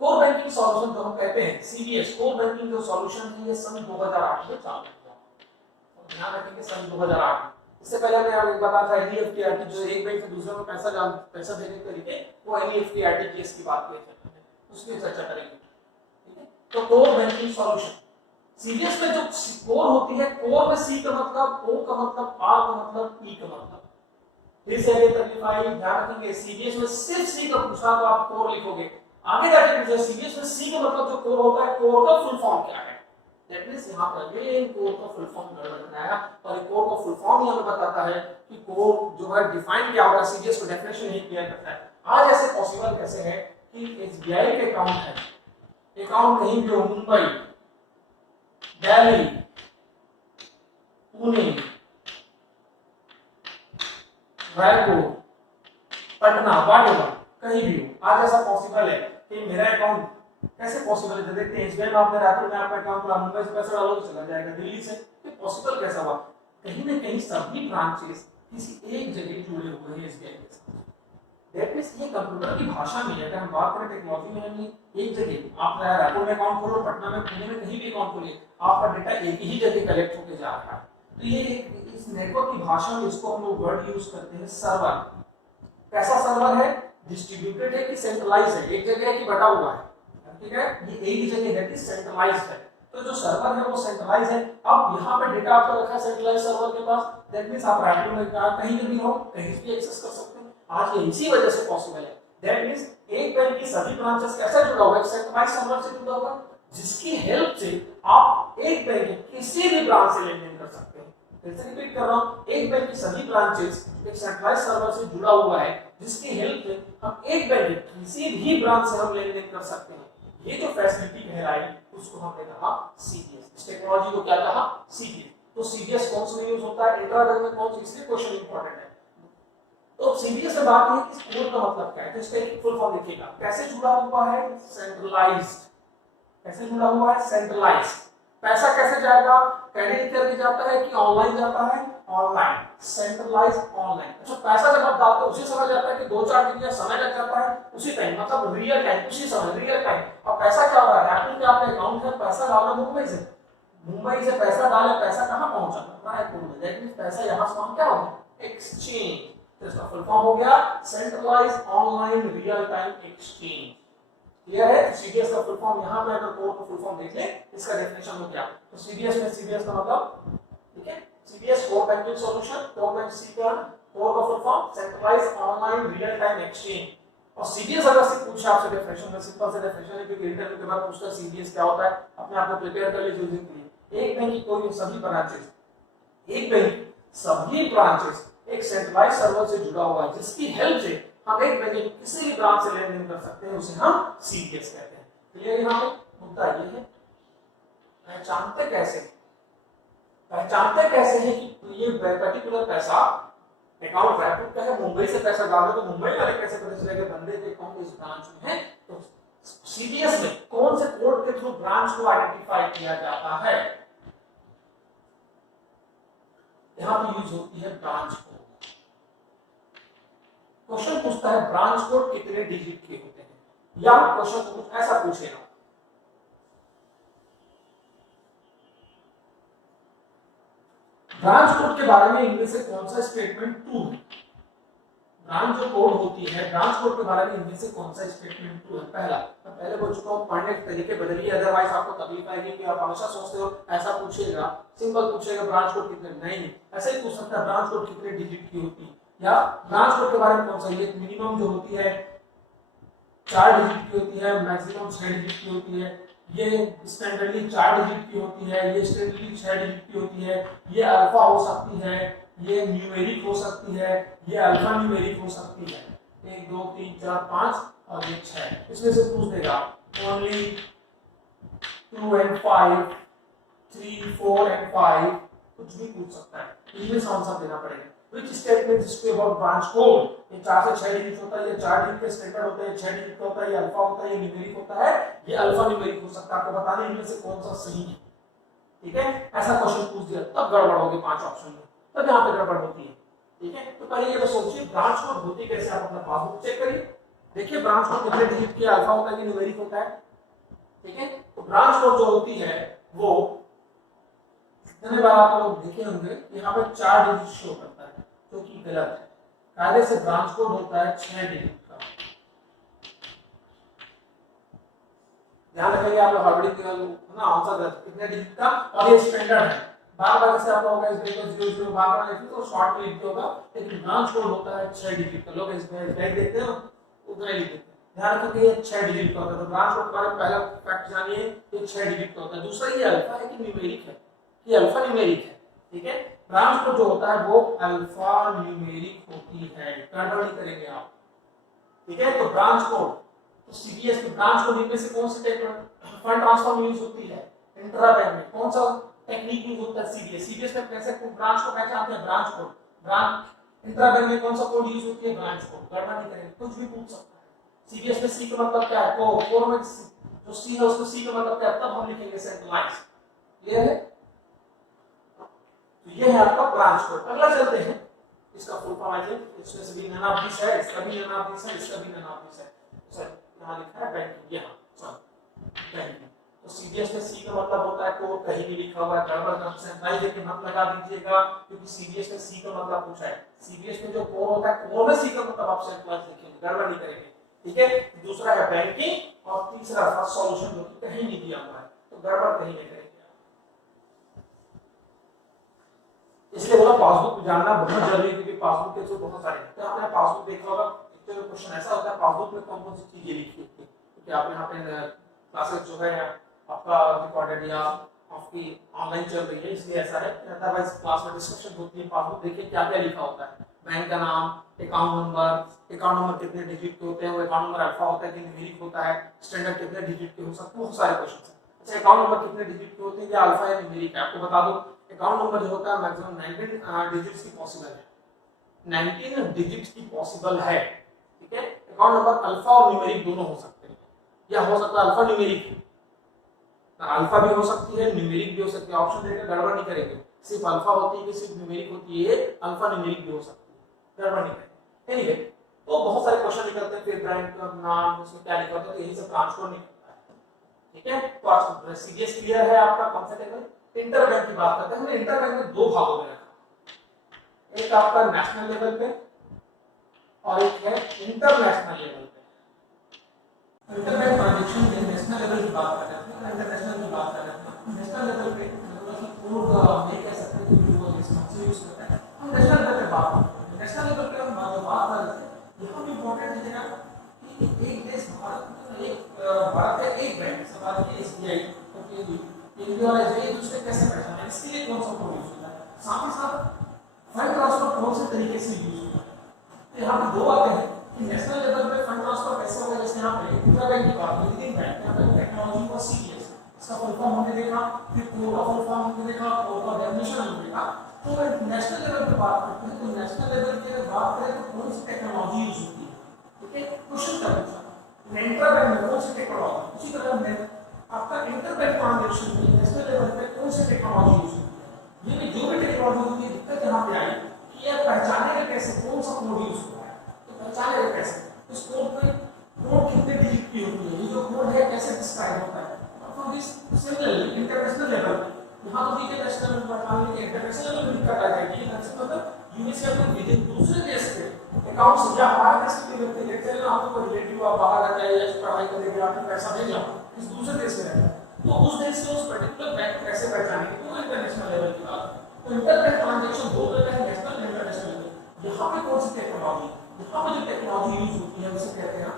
कोर बैंकिंग सॉल्यूशन जो हम कहते हैं, सीबीएस कोर बैंकिंग जो सॉल्यूशन है, ये सन 2008 में चालू हुआ, ध्यान रखेंगे सन 2008 में। इससे पहले मैं आपको बताया था एनईएफटी आरटी, जो एक बैंक से दूसरे में पैसा देने के तरीके, वो एनईएफटी आरटी केस की बात किए थे, उसकी चर्चा करेंगे, ठीक है। तो कोर बैंकिंग सॉल्यूशन, सीबीएस में जो कोर होती है, कोर में सी का मतलब, ओ का मतलब, आर का मतलब, ई का मतलब, फिर से ये तकलीफाई ध्यान रखेंगे। सीबीएस में सिर्फ सी का पूछा तो आप कोर लिखोगे, आगे जाके पूछे सीबीएस में सी का मतलब जो कोर होता है, कोर का फुल फॉर्म क्या है, दैट मींस यहां पर ये कोर का फुल फॉर्म गड़बड़ बनाया, और ये कोर का फुल फॉर्म ही हमें बताता है कि कोर जो है डिफाइन क्या होगा, सीबीएस को डेफिनेशन नहीं क्लियर करता है। आज ऐसे पॉसिबल कैसे है कि एसबीआई के अकाउंट है, अकाउंट कहीं भी हो, मुंबई, दिल्ली, पुणे, रायपुर, पटना, वाटेवर, कहीं भी हो, आज ऐसा पॉसिबल है कि मेरा अकाउंट, कैसे पॉसिबल है, देखते हैं एसबीआई में आपने रायपुर में आपका अकाउंट खुला, मुंबई से पैसा डालोगे चला जाएगा, दिल्ली से, ये पॉसिबल कैसा हुआ, कहीं ना कहीं सभी ब्रांचेस किसी एक जगह जुड़े हुए हैं एसबीआई के साथ। दैट मींस ये कंप्यूटर की भाषा में है, अगर हम बात करें टेक्नोलॉजी में, नहीं एक जगह आप रायपुर में अकाउंट खोलो, पटना में, पुणे में, कहीं भी अकाउंट खोलिए, आपका डेटा एक ही जगह कलेक्ट होकर जा रहा है। तो ये इस नेटवर्क की भाषा में इसको हम लोग वर्ड यूज करते हैं सर्वर। कैसा सर्वर है, डिस्ट्रीब्यूटेड है कि सेंट्रलाइज है, एक जगह है कि बटा हुआ है, ठीक है, ये एक ही जगह है कि सेंट्रलाइज्ड है। तो जो सर्वर है वो सेंट्रलाइज है। अब यहाँ पे डेटा आपका रखा है सेंट्रलाइज सर्वर के पास, दैट मींस आप रायपुर में कहीं भी हो, कहीं भी एक्सेस कर सकते हैं। आज ये इसी वजह से पॉसिबल है। दैट मींस एक बैंक की सभी ब्रांचेस कैसे जुड़ा हुआ है, सेंट्रलाइज सर्वर से जुड़ा हुआ है, जिसकी हेल्प से आप एक बैंक के किसी भी ब्रांच से लेन देन कर सकते हैं। फिर से रिपीट कर रहा हूं, एक बैंक की सभी ब्रांचेस एक सेंट्रलाइज सर्वर से जुड़ा हुआ है, जिसकी हेल्प से हम एक बैंक के किसी भी ब्रांच से हम लेन देन कर सकते हैं। ये जो फैसिलिटी कहलाई, उसको हमने कहा सीबीएस। इस टेक्नोलॉजी को क्या कहा, सीबीएस। तो सीबीएस कौन से यूज होता है, इंट्रोडक्शन में कौन से, इसलिए क्वेश्चन इंपॉर्टेंट है। तो सीबीएस में बात है कि इस कोड का मतलब क्या है, तो इसका एक फुल फॉर्म देखिएगा, कैसे जुड़ा हुआ है, सेंट्रलाइज्ड, कैसे जुड़ा हुआ है, सेंट्रलाइज्ड। पैसा कैसे जाएगा, क्रेडिट करके जाता है कि ऑनलाइन जाता है, ऑनलाइन, सेंट्रलाइज्ड ऑनलाइन। अच्छा, पैसा जब आप डालते हो उसी समय जाता है कि 2-4 दिन या समय लग जाता है, उसी टाइम, मतलब रियल टाइम, उसी समय, रियल टाइम। अब पैसा क्या हो रहा है, रायपुर में आपका अकाउंट है, पैसा डाला मुंबई से, मुंबई से पैसा डाले, पैसा कहां पहुंचा, रायपुर में, दैट मींस पैसा यहां से वहां क्या हो गया, एक्सचेंज। तो इसका फुल फॉर्म हो गया centralised online real time exchange. Clear है। तो सीबीएस का फुल फॉर्म यहां पे अगर कोर का फुल फॉर्म देख ले, इसका डेफिनेशन हो गया। तो सीबीएस में सीबीएस का मतलब, ठीक है, CBS core banking solution, core bank C का कोर का full form centralised online real time exchange. और सीबीएस अगर से पूछे आपसे डेफिनेशन में, सिंपल से डेफिनेशन है, क्योंकि इंटरव्यू के बाद पूछता है सीबीएस क्या होता है, अपने आप को प्रिपेयर कर लीजिए यूजिंग के लिए। एक बैंक की कोई सभी ब्रांचेस, एक बैंक सभी ब्रांचेस एक सेंट्रलाइज्ड सर्वर से जुड़ा हुआ है, जिसकी हेल्प से हम एक बैंक के किसी भी ब्रांच से लेन देन कर सकते हैं, उसे हम सीबीएस कहते हैं। क्लियर। यहाँ पे मुद्दा ये है, पहचानते कैसे है कि ये पर्टिकुलर पैसा अकाउंट रायपुर का है, मुंबई से पैसा डालो तो मुंबई वाले कैसे पता चलेगा बंदे के अकाउंट इस ब्रांच में है। तो सीबीएस में कौन से कोड के थ्रू ब्रांच को आइडेंटिफाई किया जाता है, यहां पर यूज होती है ब्रांच कोड। क्वेश्चन पूछता है ब्रांच कोड कितने डिजिट के होते हैं, या क्वेश्चन को कुछ ऐसा पूछेगा, ब्रांच कोड के बारे में इनमें से कौन सा स्टेटमेंट ट्रू है। ब्रांच जो कोड होती है, ब्रांच कोड के बारे में इनमें से कौन सा स्टेटमेंट ट्रू है। पहला, मैं पहले बोल चुका हूं, पढ़ने के तरीके बदलिए, अदरवाइज आपको तकलीफ आएगी कि आप हमेशा सोचते हो ऐसा पूछेगा, सिंपल पूछेगा ब्रांच कोड कितने, नहीं ऐसे ही पूछ सकता है ब्रांच कोड कितने डिजिट की होती है, या ब्रांच कोड के बारे में कौन सा, ये मिनिमम जो होती है 4 डिजिट की होती है, मैक्सिमम 6 डिजिट की होती है, ये स्टैंडर्डली 4 डिजिट की होती है, ये स्टैंडर्डली 6 डिजिट की होती है, ये अल्फा हो सकती है, ये न्यूमेरिक हो सकती है, ये अल्फा न्यूमेरिक हो सकती है, 1 2 3 4 5 और ये 6, इसमें से पूछ देगा ओनली 2 and 5, 3, 4 and 5, कुछ भी पूछ सकता है, इनमें से आंसर देना पड़ेगा। Which statement is true about branch code? ये 4 से 6 डिजिट होता है, ये 4 डिजिट के स्टैंडर्ड होते हैं, 6 डिजिट का होता है, ये अल्फा होता है, ये न्यूमेरिक होता है, ये अल्फा न्यूमेरिक हो सकता है। आपको बताने इनमें से कौन सा सही है, ठीक है? ऐसा क्वेश्चन पूछ दिया तब गड़बड़ होगी 5 ऑप्शन में, तब यहाँ पे गड़बड़ होती है, ठीक है? तो पहले ये तो सोचिए ब्रांच कोड होती कैसे, आप अपना पासबुक चेक करिए, देखिए ब्रांच कोड कितने डिजिट की, अल्फा होता है कि न्यूमेरिक होता है, ठीक है? तो ब्रांच कोड जो होती है वो जितने बार आप लोग देखे होंगे यहाँ पे 4 डिजिट शो करता है, जो कि गलत है। कायदे से ब्रांच कोड होता है 6 डिजिट का। ध्यान रखेंगे आप लोग, हड़बड़ी ना आंसर गलत कितने डिजिट का, और ये स्टैंडर्ड है। बार-बार ऐसे आप लोग इसमें 00 बार-बार लिखते तो शॉर्ट में लिखते होगा, लेकिन ब्रांच कोड होता है 6 डिजिट का। लोग इसमें डायरेक्ट देखते हैं उतना ही लिखते हैं। ध्यान रखेंगे ये 6 डिजिट का होता है। तो ब्रांच कोड के बारे में पहला फैक्ट जानिए, ये 6 डिजिट का होता है। दूसरा ये अल्फा है कि न्यूमेरिक है, ये अल्फा न्यूमेरिक है, ठीक है? ब्रांच कोड जो होता है वो अल्फा न्यूमेरिक होती है, गड़बड़ नहीं करेंगे आप, ठीक है? तो ब्रांच कोड, तो सीडीएस में ब्रांच कोड इनमें से कौन सी टेक्निक फंड ट्रांसफर में यूज होती है? इंट्रा बैंक में कौन सा टेक्निक यूज होता है? सीडीएस। सीडीएस में कैसे ब्रांच को पहचानते हैं? Branch code. Branch intra bank में कौन सा कोड यूज होती है? Branch code. गड़बड़ नहीं करेंगे, कुछ भी पूछ सकता है। सीडीएस में सी का मतलब क्या है? कोर में जो सी है उसको सी का मतलब क्या है? तब हम लिखेंगे सेंट्रलाइज। क्लियर है? तो ये है आपका ब्रांच कोड। अगला चलते हैं, इसका फुल फॉर्म आइए, इसमें से भी नन ऑफ दिस है, इसका भी नन ऑफ दिस है, इसका भी नन ऑफ दिस है। सर यहां लिखा है बैंकिंग, यहां सर बैंकिंग। तो सीडीएस में सी का मतलब होता है कोड, कहीं भी लिखा हुआ है गड़बड़ कर सेंट्रलाइज लेके मत लगा दीजिएगा, क्योंकि सीडीएस में सी का मतलब पूछा है। सीडीएस में जो कोड होता है कोड में सी का मतलब आप सेंट्रलाइज लिखेंगे, गड़बड़ नहीं करेंगे, ठीक है? दूसरा है बैंकिंग और तीसरा फर्स्ट सॉल्यूशन जो कि कहीं नहीं दिया हुआ है, तो गड़बड़ कहीं नहीं करेंगे। इसलिए बोला पासबुक जानना बहुत जरूरी है, क्योंकि पासबुक के थ्रू बहुत सारे तो आपने पासबुक देखा होगा, एक तो क्वेश्चन ऐसा होता है पासबुक में कौन कौन सी चीजें लिखी होती है, क्योंकि आप यहाँ पे क्लासेस जो है आपका रिकॉर्डेड या आपकी ऑनलाइन चल रही है, इसलिए ऐसा है। अदरवाइज क्लास में डिस्कशन होती है, पासबुक देखिए क्या क्या लिखा होता है, बैंक का नाम, अकाउंट नंबर कितने डिजिट के होते हैं, वो अकाउंट नंबर अल्फा होता है कि न्यूमेरिक होता है, स्टैंडर्ड कितने डिजिट के हो सकते हैं, बहुत सारे क्वेश्चन हैं। अच्छा अकाउंट नंबर कितने डिजिट के होते हैं, या अल्फा या न्यूमेरिक है? आपको बता दो अकाउंट नंबर जो होता है मैक्सिमम 19 डिजिट्स की पॉसिबल है, 19 डिजिट्स की पॉसिबल है, ठीक है? अकाउंट नंबर अल्फा और न्यूमेरिक दोनों हो सकते हैं, या हो सकता है अल्फा न्यूमेरिक, अल्फा भी हो सकती है न्यूमेरिक भी हो सकती है, ऑप्शन देकर गड़बड़ नहीं करेंगे, सिर्फ अल्फा होती है कि सिर्फ न्यूमेरिक होती है, अल्फा न्यूमेरिक भी हो सकती है, गड़बड़ नहीं करेंगे। एनीवे तो बहुत सारे क्वेश्चन निकलते हैं, फिर ब्रांड का नाम उसमें क्या लिखा होता है, तो यही सब ब्रांच कोड निकलता है, ठीक है? तो आज सीडीएस क्लियर है आपका, कंफर्टेबल? इंटर बैंक की बात करते हैं। हमने इंटर बैंक में दो भागों में रखा, एक आपका नेशनल लेवल पे और एक है इंटरनेशनल लेवल पे। इंटर बैंक ट्रांजैक्शन में नेशनल लेवल की बात कर रहे हैं, इंटरनेशनल की बात कर रहे हैं। नेशनल लेवल पे कोड ये कह सकते हैं कि वो इसमें यूज करते हैं, हम नेशनल लेवल पे बात करते हैं। नेशनल लेवल पे हम बात कर रहे हैं, यहाँ भी इंपॉर्टेंट है कि एक देश भारत है, एक बैंक सवाल है एसबीआई, क्योंकि इंडिया वाले एक दूसरे कैसे पहचाने, इसके लिए कौन सा कोड यूज होता है, साथ ही साथ फंड ट्रांसफर कौन से तरीके से यूज होता है। तो यहाँ पे दो बातें हैं कि नेशनल लेवल पे फंड ट्रांसफर कैसे होगा, जैसे यहाँ पे इंट्रा बैंक की बात हुई थी, बैंक यहाँ पे टेक्नोलॉजी और सीडीएस, इसका फुल फॉर्म हमने देखा, फिर कोड का फुल फॉर्म हमने देखा, कोड का डेफिनेशन हमने देखा। तो नेशनल लेवल पे बात करते हैं, तो नेशनल लेवल की अगर बात करें तो कौन सी टेक्नोलॉजी यूज होती है, ठीक है? क्वेश्चन का पूछा इंट्रा बैंक में कौन सी टेक्नोलॉजी, उसी तरह आपका इंटर बैंक ट्रांजैक्शन में नेशनल लेवल पे कौन सी टेक्नोलॉजी यूज होती है। ये भी जो भी टेक्नोलॉजी होती है, दिक्कत यहाँ पे आई कि ये पहचानेगा कैसे कौन सा कोड यूज होता है, तो पहचानेगा कैसे, इस कोड पे कोड कितने डिजिट की होती है, ये जो कोड है कैसे डिस्क्राइब होता है। तो दिस सिमिलरली इंटरनेशनल लेवल पे यहाँ तो देखिए नेशनल लेवल पर मान लीजिए इंटरनेशनल लेवल पे दिक्कत आ जाएगी, ये कंसेप्ट मतलब यूनिसेफ में विदिन दूसरे देश के अकाउंट या हमारे देश के व्यक्ति देखते हैं, आपको रिलेटिव आप बाहर आ जाए या पढ़ाई करेंगे, आपको पैसा भेजा इस दूसरे देश में रहता है, तो उस देश से उस पर्टिकुलर बैंक को कैसे पहचानेंगे, तो इंटरनेशनल लेवल की बात। तो इंटर बैंक ट्रांजैक्शन दो तरह के, नेशनल और इंटरनेशनल लेवल। यहाँ पे कौन सी टेक्नोलॉजी, यहाँ पे जो टेक्नोलॉजी यूज होती है उसे कहते हैं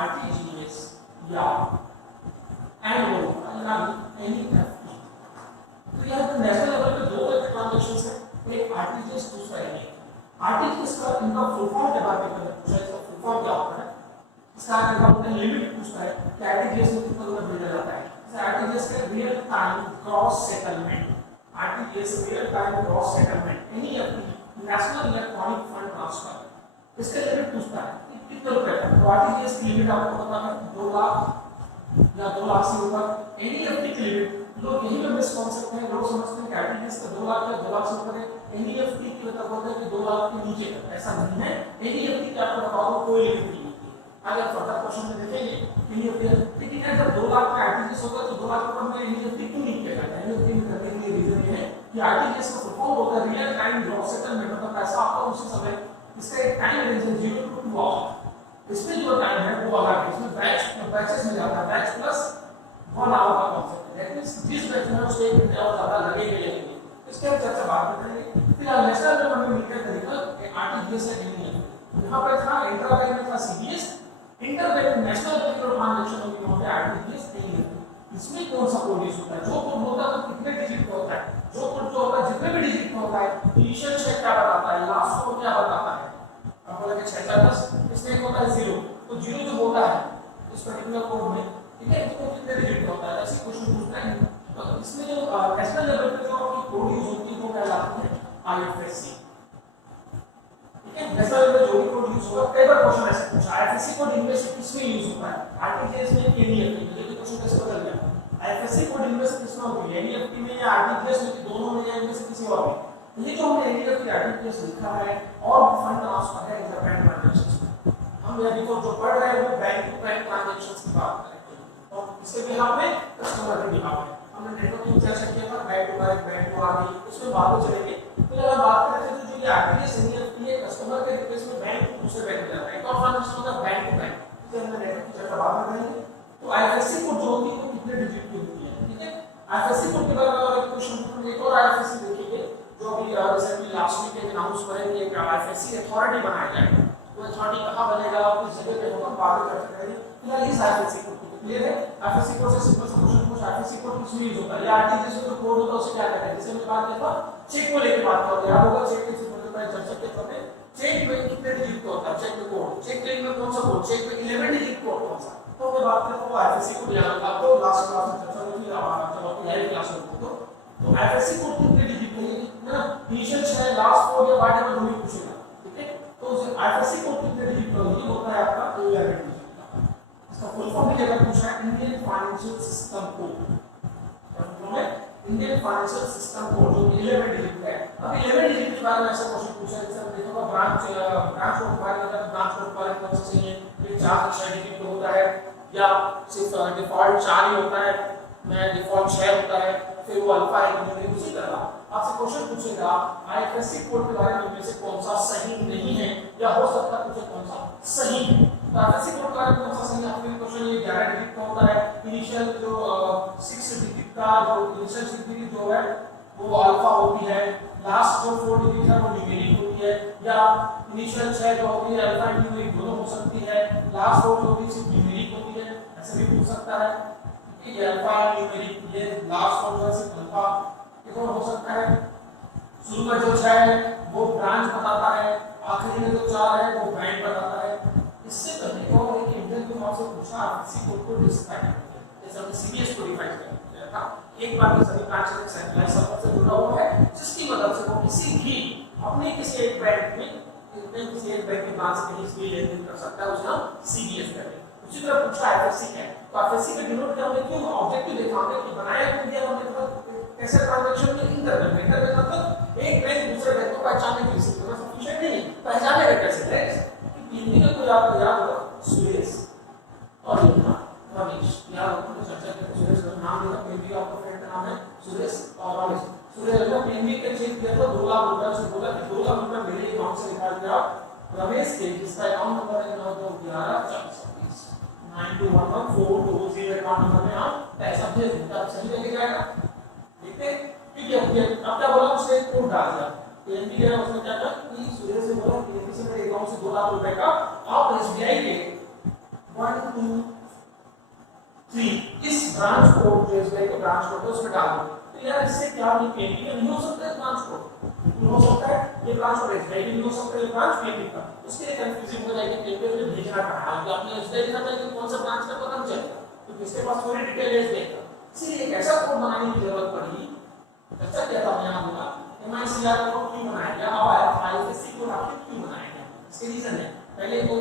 आरटीजीएस या एनईएफटी। तो यहाँ पे नेशनल लेवल पे दो तरह के ट्रांजैक्शंस हैं, एक आरटीजीएस, दूसरा एनईएफटी। आरटीजीएस का इनका फुल फॉर्म के बारे में पूछा, इसका फुल फॉर्म क्या होता है, इसका अगर हमने लिमिट पूछता है कि आरटीजीएस में कितना रुपया भेजा जाता है, आरटीजीएस का real time cross settlement, RTGS real time cross settlement any national electronic fund transfer, इसके लिमिट पूछता है कितने रुपए का। तो आरटीजीएस की लिमिट आपको पता है 2 लाख या 2 लाख से ऊपर। एनईएफटी की लिमिट लोग यही में मिस कॉन्सेप्ट है, लोग समझते हैं कि आरटीजीएस का 2 लाख या 2 लाख से ऊपर है, एनईएफटी की मतलब होता है कि 2 लाख के नीचे का, ऐसा नहीं है। एनईएफटी का आपको बता दो कोई लिमिट नहीं होती है। अगर फर्दर क्वेश्चन में देखेंगे एनईएफटी, लेकिन जब 2 लाख का आरटीजीएस होगा तो 2 लाख के ऊपर में एनईएफटी क्यों नहीं किया जाता है? एनईएफटी में करने के लिए रीजन ये है कि आरटीजीएस का फुल होता है रियल टाइम ग्रॉस सेटलमेंट, मतलब पैसा आपका उसी समय, इसका एक टाइम रेंज है 0 to 2 आवर। इसमें जो टाइम है वो अलग है, इसमें बैचेस में जाता है, बैच प्लस 1 आवर का कांसेप्ट है। दैट मींस जिस बैच में उसको 1 घंटे और ज्यादा लगेंगे। इसके हम चर्चा बाद में करेंगे। फिलहाल नेशनल लेवल में मीटर तरीका आरटीजीएस है नहीं। यहां पर था इंट्रा बैंक में था CBS, inter bank national payment transaction होगी वहां पे आरटीजीएस नहीं है। इसमें कौन सा कोड यूज होता है? जो कोड होता है तो कितने डिजिट का होता है? जो कोड जो होता है जितने भी डिजिट का होता है, इनिशियल शेप क्या बताता है, लास्ट को क्या बताता है? आपको लगे 6 का 10, इसमें एक होता है 0, तो 0 जो होता है इस पर्टिकुलर कोड में, ठीक है, तो कितने डिजिट का होता है? ऐसे क्वेश्चन पूछता है। तो इसमें जो नेशनल लेवल पे जो आपकी कोड यूज होती है वो कहलाती है आईएफएससी, ठीक है। नेशनल लेवल पे जो भी कोड यूज होगा, कई बार क्वेश्चन ऐसे पूछा आईएफएससी कोड इनमें से किसमें यूज होता है? आरटीजीएस में एनईएफटी में, ये क्वेश्चन कैसे बदल गया? आईएफएससी कोड इनमें से किसमें होती है? एनईएफटी में या आरटीजीएस में, दोनों में या इनमें से किसी और में? ये जो हमने एनईएफटी आरटीजीएस लिखा है और फंड ट्रांसफर है इंटरबैंक ट्रांजैक्शंस में, हम यदि को जो पढ़ रहे हैं वो बैंक टू बैंक ट्रांजैक्शंस की बात कर रहे हैं और इसके बिहाफ में कस्टमर के बिहाफ में हमने नेटवर्किंग चर्चा किया था, बैंक टू आरबी, उसमें बाद में चलेंगे। फिर हम बात कर रहे थे जो ये आरटीजीएस एनईएफटी है कस्टमर के रिक्वेस्ट में बैंक टू दूसरे बैंक में जाता है, एक और ट्रांजैक्शन होता है बैंक टू बैंक, इसे हमने नेटवर्किंग चर्चा बाद में करेंगे। तो आईएफएससी कोड जो होती है वो कितने डिजिट की होती है, ठीक है। आईएफएससी कोड के बारे में एक क्वेश्चन, एक और आईएफएससी देखेंगे जो अभी रिसेंटली लास्ट वीक एक अनाउंस करें कि एक आईएफएससी अथॉरिटी बनाया जाएगा। वो अथॉरिटी कहां बनेगा और किस जगह पे होगा, बाद में चर्चा करेंगे। फिलहाल इस आईएफएससी कोड क्लियर है। आईएफएससी कोड से सिंपल क्वेश्चन पूछा, आईएफएससी कोड किस यूज होता है? या आरटीजीएस में जो कोड होता है उसे क्या कहते हैं? जैसे मैं बात करता चेक को लेके बात करते हैं, याद होगा चेक के मतलब मैं चर्चा के तौर पे चेक में कितने डिजिट का होता है? चेक में कोड, चेक क्लियर में कौन सा कोड? चेक में 11 डिजिट कोड कौन सा? तो मैं बात करता हूं आईएफएससी कोड, याद होगा आपको लास्ट क्लास में चर्चा हुई थी, जब आपको लाइव क्लास में तो आईएफएससी कोड कितने डिजिट का है ना? इनिशियल है, लास्ट कोड या व्हाटएवर जो भी पूछेगा, ठीक है। तो आईएफएससी कोड कितने डिजिट का होता है? आपका 11 डिजिट का। इसका फुल फॉर्म भी अगर पूछा है Indian financial system code, Indian financial system code जो 11 डिजिट का है। अब 11 डिजिट के बारे में ऐसा क्वेश्चन पूछा है, जैसे देखोगा ब्रांच कोड के बारे में, ब्रांच कोड के बारे में कौन सा चाहिए? ये 4 से 6 डिजिट का होता है या सिर्फ डिफॉल्ट 4 ही होता है, मैं डिफॉल्ट 6 होता है, फिर वो अल्फा है न्यूमरिक उसी तरह आपसे क्वेश्चन पूछेगा आईएफएससी कोड के बारे में इनमें से कौन सा सही नहीं है, या हो सकता है पूछे कौन सा सही है। तो आईएफएससी कोड के बारे में कौन सा सही है? आपके क्वेश्चन ये 11 डिजिट का होता है, इनिशियल जो 6 डिजिट का जो इनिशियल 6 डिजिट जो है वो अल्फा होती है, लास्ट जो 4 डिजिट है वो न्यूमेरिक होती है, या इनिशियल 6 जो होती है अल्फा एंड न्यूमेरिक दोनों हो सकती है, लास्ट 4 जो होती है सिर्फ न्यूमेरिक होती है, ऐसे भी पूछ सकता है। ये अल्फा न्यूमेरिक, ये लास्ट 4 जो है सिर्फ अल्फा, ये कौन हो सकता है? शुरू में जो 6 है वो ब्रांच बताता है, आखिरी में जो 4 है वो बैंक बताता है। इससे पहले और एक इंटरव्यू में आपसे पूछा आईएफएससी कोड को डिस्क्राइब करें, जैसे हमने सीबीएस को डिफाइन किया था, एक बार में सभी ब्रांच से सेंट्रलाइज सर्वर से जुड़ा हुआ है, जिसकी मदद से वो किसी भी अपने किसी एक बैंक में किसी एक बैंक की ब्रांच से कहीं से लेन देन कर सकता है, उसका सीबीएस करें। उसी तरह पूछा आईएफएससी है, तो आईएफएससी का डिनोट क्या हमने क्यों ऑब्जेक्टिव देखा हमने कि बनाया क्यों दिया हमने, मतलब कैसे ट्रांजैक्शन में इंटरबैंक मतलब एक बैंक दूसरे बैंक को पहचानने के लिए सफिशिएंट नहीं है, पहचानेगा कैसे? हिंदी में कोई आपको याद होगा सुरेश और रमेश, याद होगा चर्चा करते सुरेश का नाम लेगा, पीएनबी आपका फ्रेंड का नाम है सुरेश और रमेश। सुरेश ने पीएनबी का चेक किया था 2 लाख रुपए से, बोला कि 2 लाख रुपए मेरे अकाउंट से निकाल दिया रमेश के, जिसका अकाउंट नंबर है 9114020 92114220 अकाउंट नंबर में आप पैसा भेज दें, आप सही लेके जाएगा, ठीक है। क्योंकि अब क्या बोला उसने कोड डाल दिया पीएनबी के, उसने क्या कहा कि सुरेश से बोला पीएनबी से मेरे अकाउंट से 2 लाख रुपए का आप एसबीआई के 1 2 3 इस ब्रांच कोड जो एसबीआई का ब्रांच कोड है उसमें डाल दो। तो यार इससे क्या नहीं पीएनबी का नहीं हो सकता है ब्रांच कोड, हो सकता है ये ब्रांच कोड एसबीआई का नहीं हो सकता है, ये ब्रांच पीएनबी का, उसके लिए कंफ्यूजिंग हो जाएगी। पीएनबी ने भेजना कहा है कि आपने एसबीआई लिखा था कि कौन सा ब्रांच का पता नहीं चलेगा, तो किसके पास पूरी डिटेल है एसबीआई का, इसीलिए एक ऐसा कोड बनाने की जरूरत पड़ी। चर्चा किया था यहाँ बोला MICR को क्यों बनाया गया, अब IFSC कोड आखिर क्यों बनाया गया, इसके रीजन है। पहले तो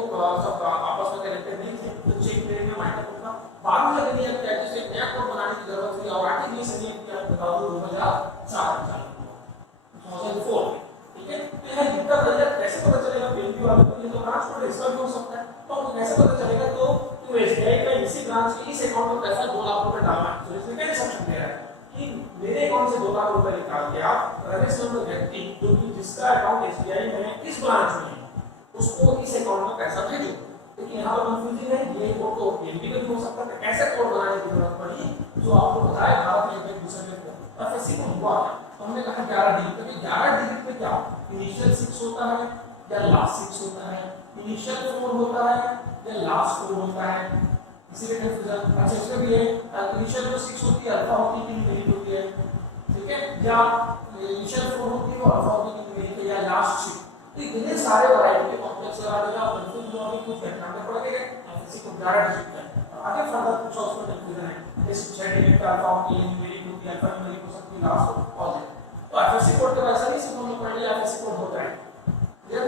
सब आपस में कनेक्टेड नहीं थे, तो चेक करेंगे माइक्रो कोड का। बाद में लगे नहीं अब से नया कोड बनाने की जरूरत हुई और आगे नहीं सही कि आप बता दो 2004 2004, ठीक है। तो यह दिक्कत है, कैसे पता चलेगा PNB वाले को, ये तो ब्रांच कोड इसका भी हो सकता है, तो हमको कैसे पता चलेगा, तो SBI का इसी ब्रांच के इस अकाउंट में पैसा 2 लाख रुपए डालना है, तो इसमें क्या इंस्ट्रक्शन दे रहा है कि मेरे अकाउंट से 2 लाख रुपए निकाल के आप रमेश नाम का व्यक्ति जो कि जिसका अकाउंट SBI में है इस ब्रांच में उसको इस अकाउंट में पैसा भेजो। लेकिन यहाँ पर कंफ्यूजन है, ये कोड तो PNB में भी हो सकता है, कैसे कोड बनाने की जरूरत पड़ी जो आपको बताया भारत में एक दूसरे को FSC को हुआ। तो हमने कहा 11 डिजिट, तो 11 डिजिट में क्या इनिशियल 6 होता है या लास्ट 6 होता है, इनिशियल 4 होता है या लास्ट 4 होता है, इसीलिए कंफ्यूजन। अच्छा इसमें भी है इनिशियल जो 6 होती है अल्फा होती है कि न्यूमेरिक होती है, ठीक है, या इनिशियल 4 होती है और अल्फा होती है कि न्यूमेरिक है, या लास्ट 6। तो इतने सारे वैरायटी के कॉम्प्लेक्स लगा देगा और कंफ्यूज होने की कुछ घटना में पड़ गए FSC को 11 डिजिट का। आगे फर्दर कुछ उसमें कंफ्यूजन है, इस 6 डिजिट का अल्फा होती है, न्यूमेरिक होती है, अल्फा न्यूमेरिक हो सकती है, लास्ट और तो FSC कोड तो वैसा नहीं, सिर्फ हम लोग पढ़ लिया FSC कोड होता है, ठीक है।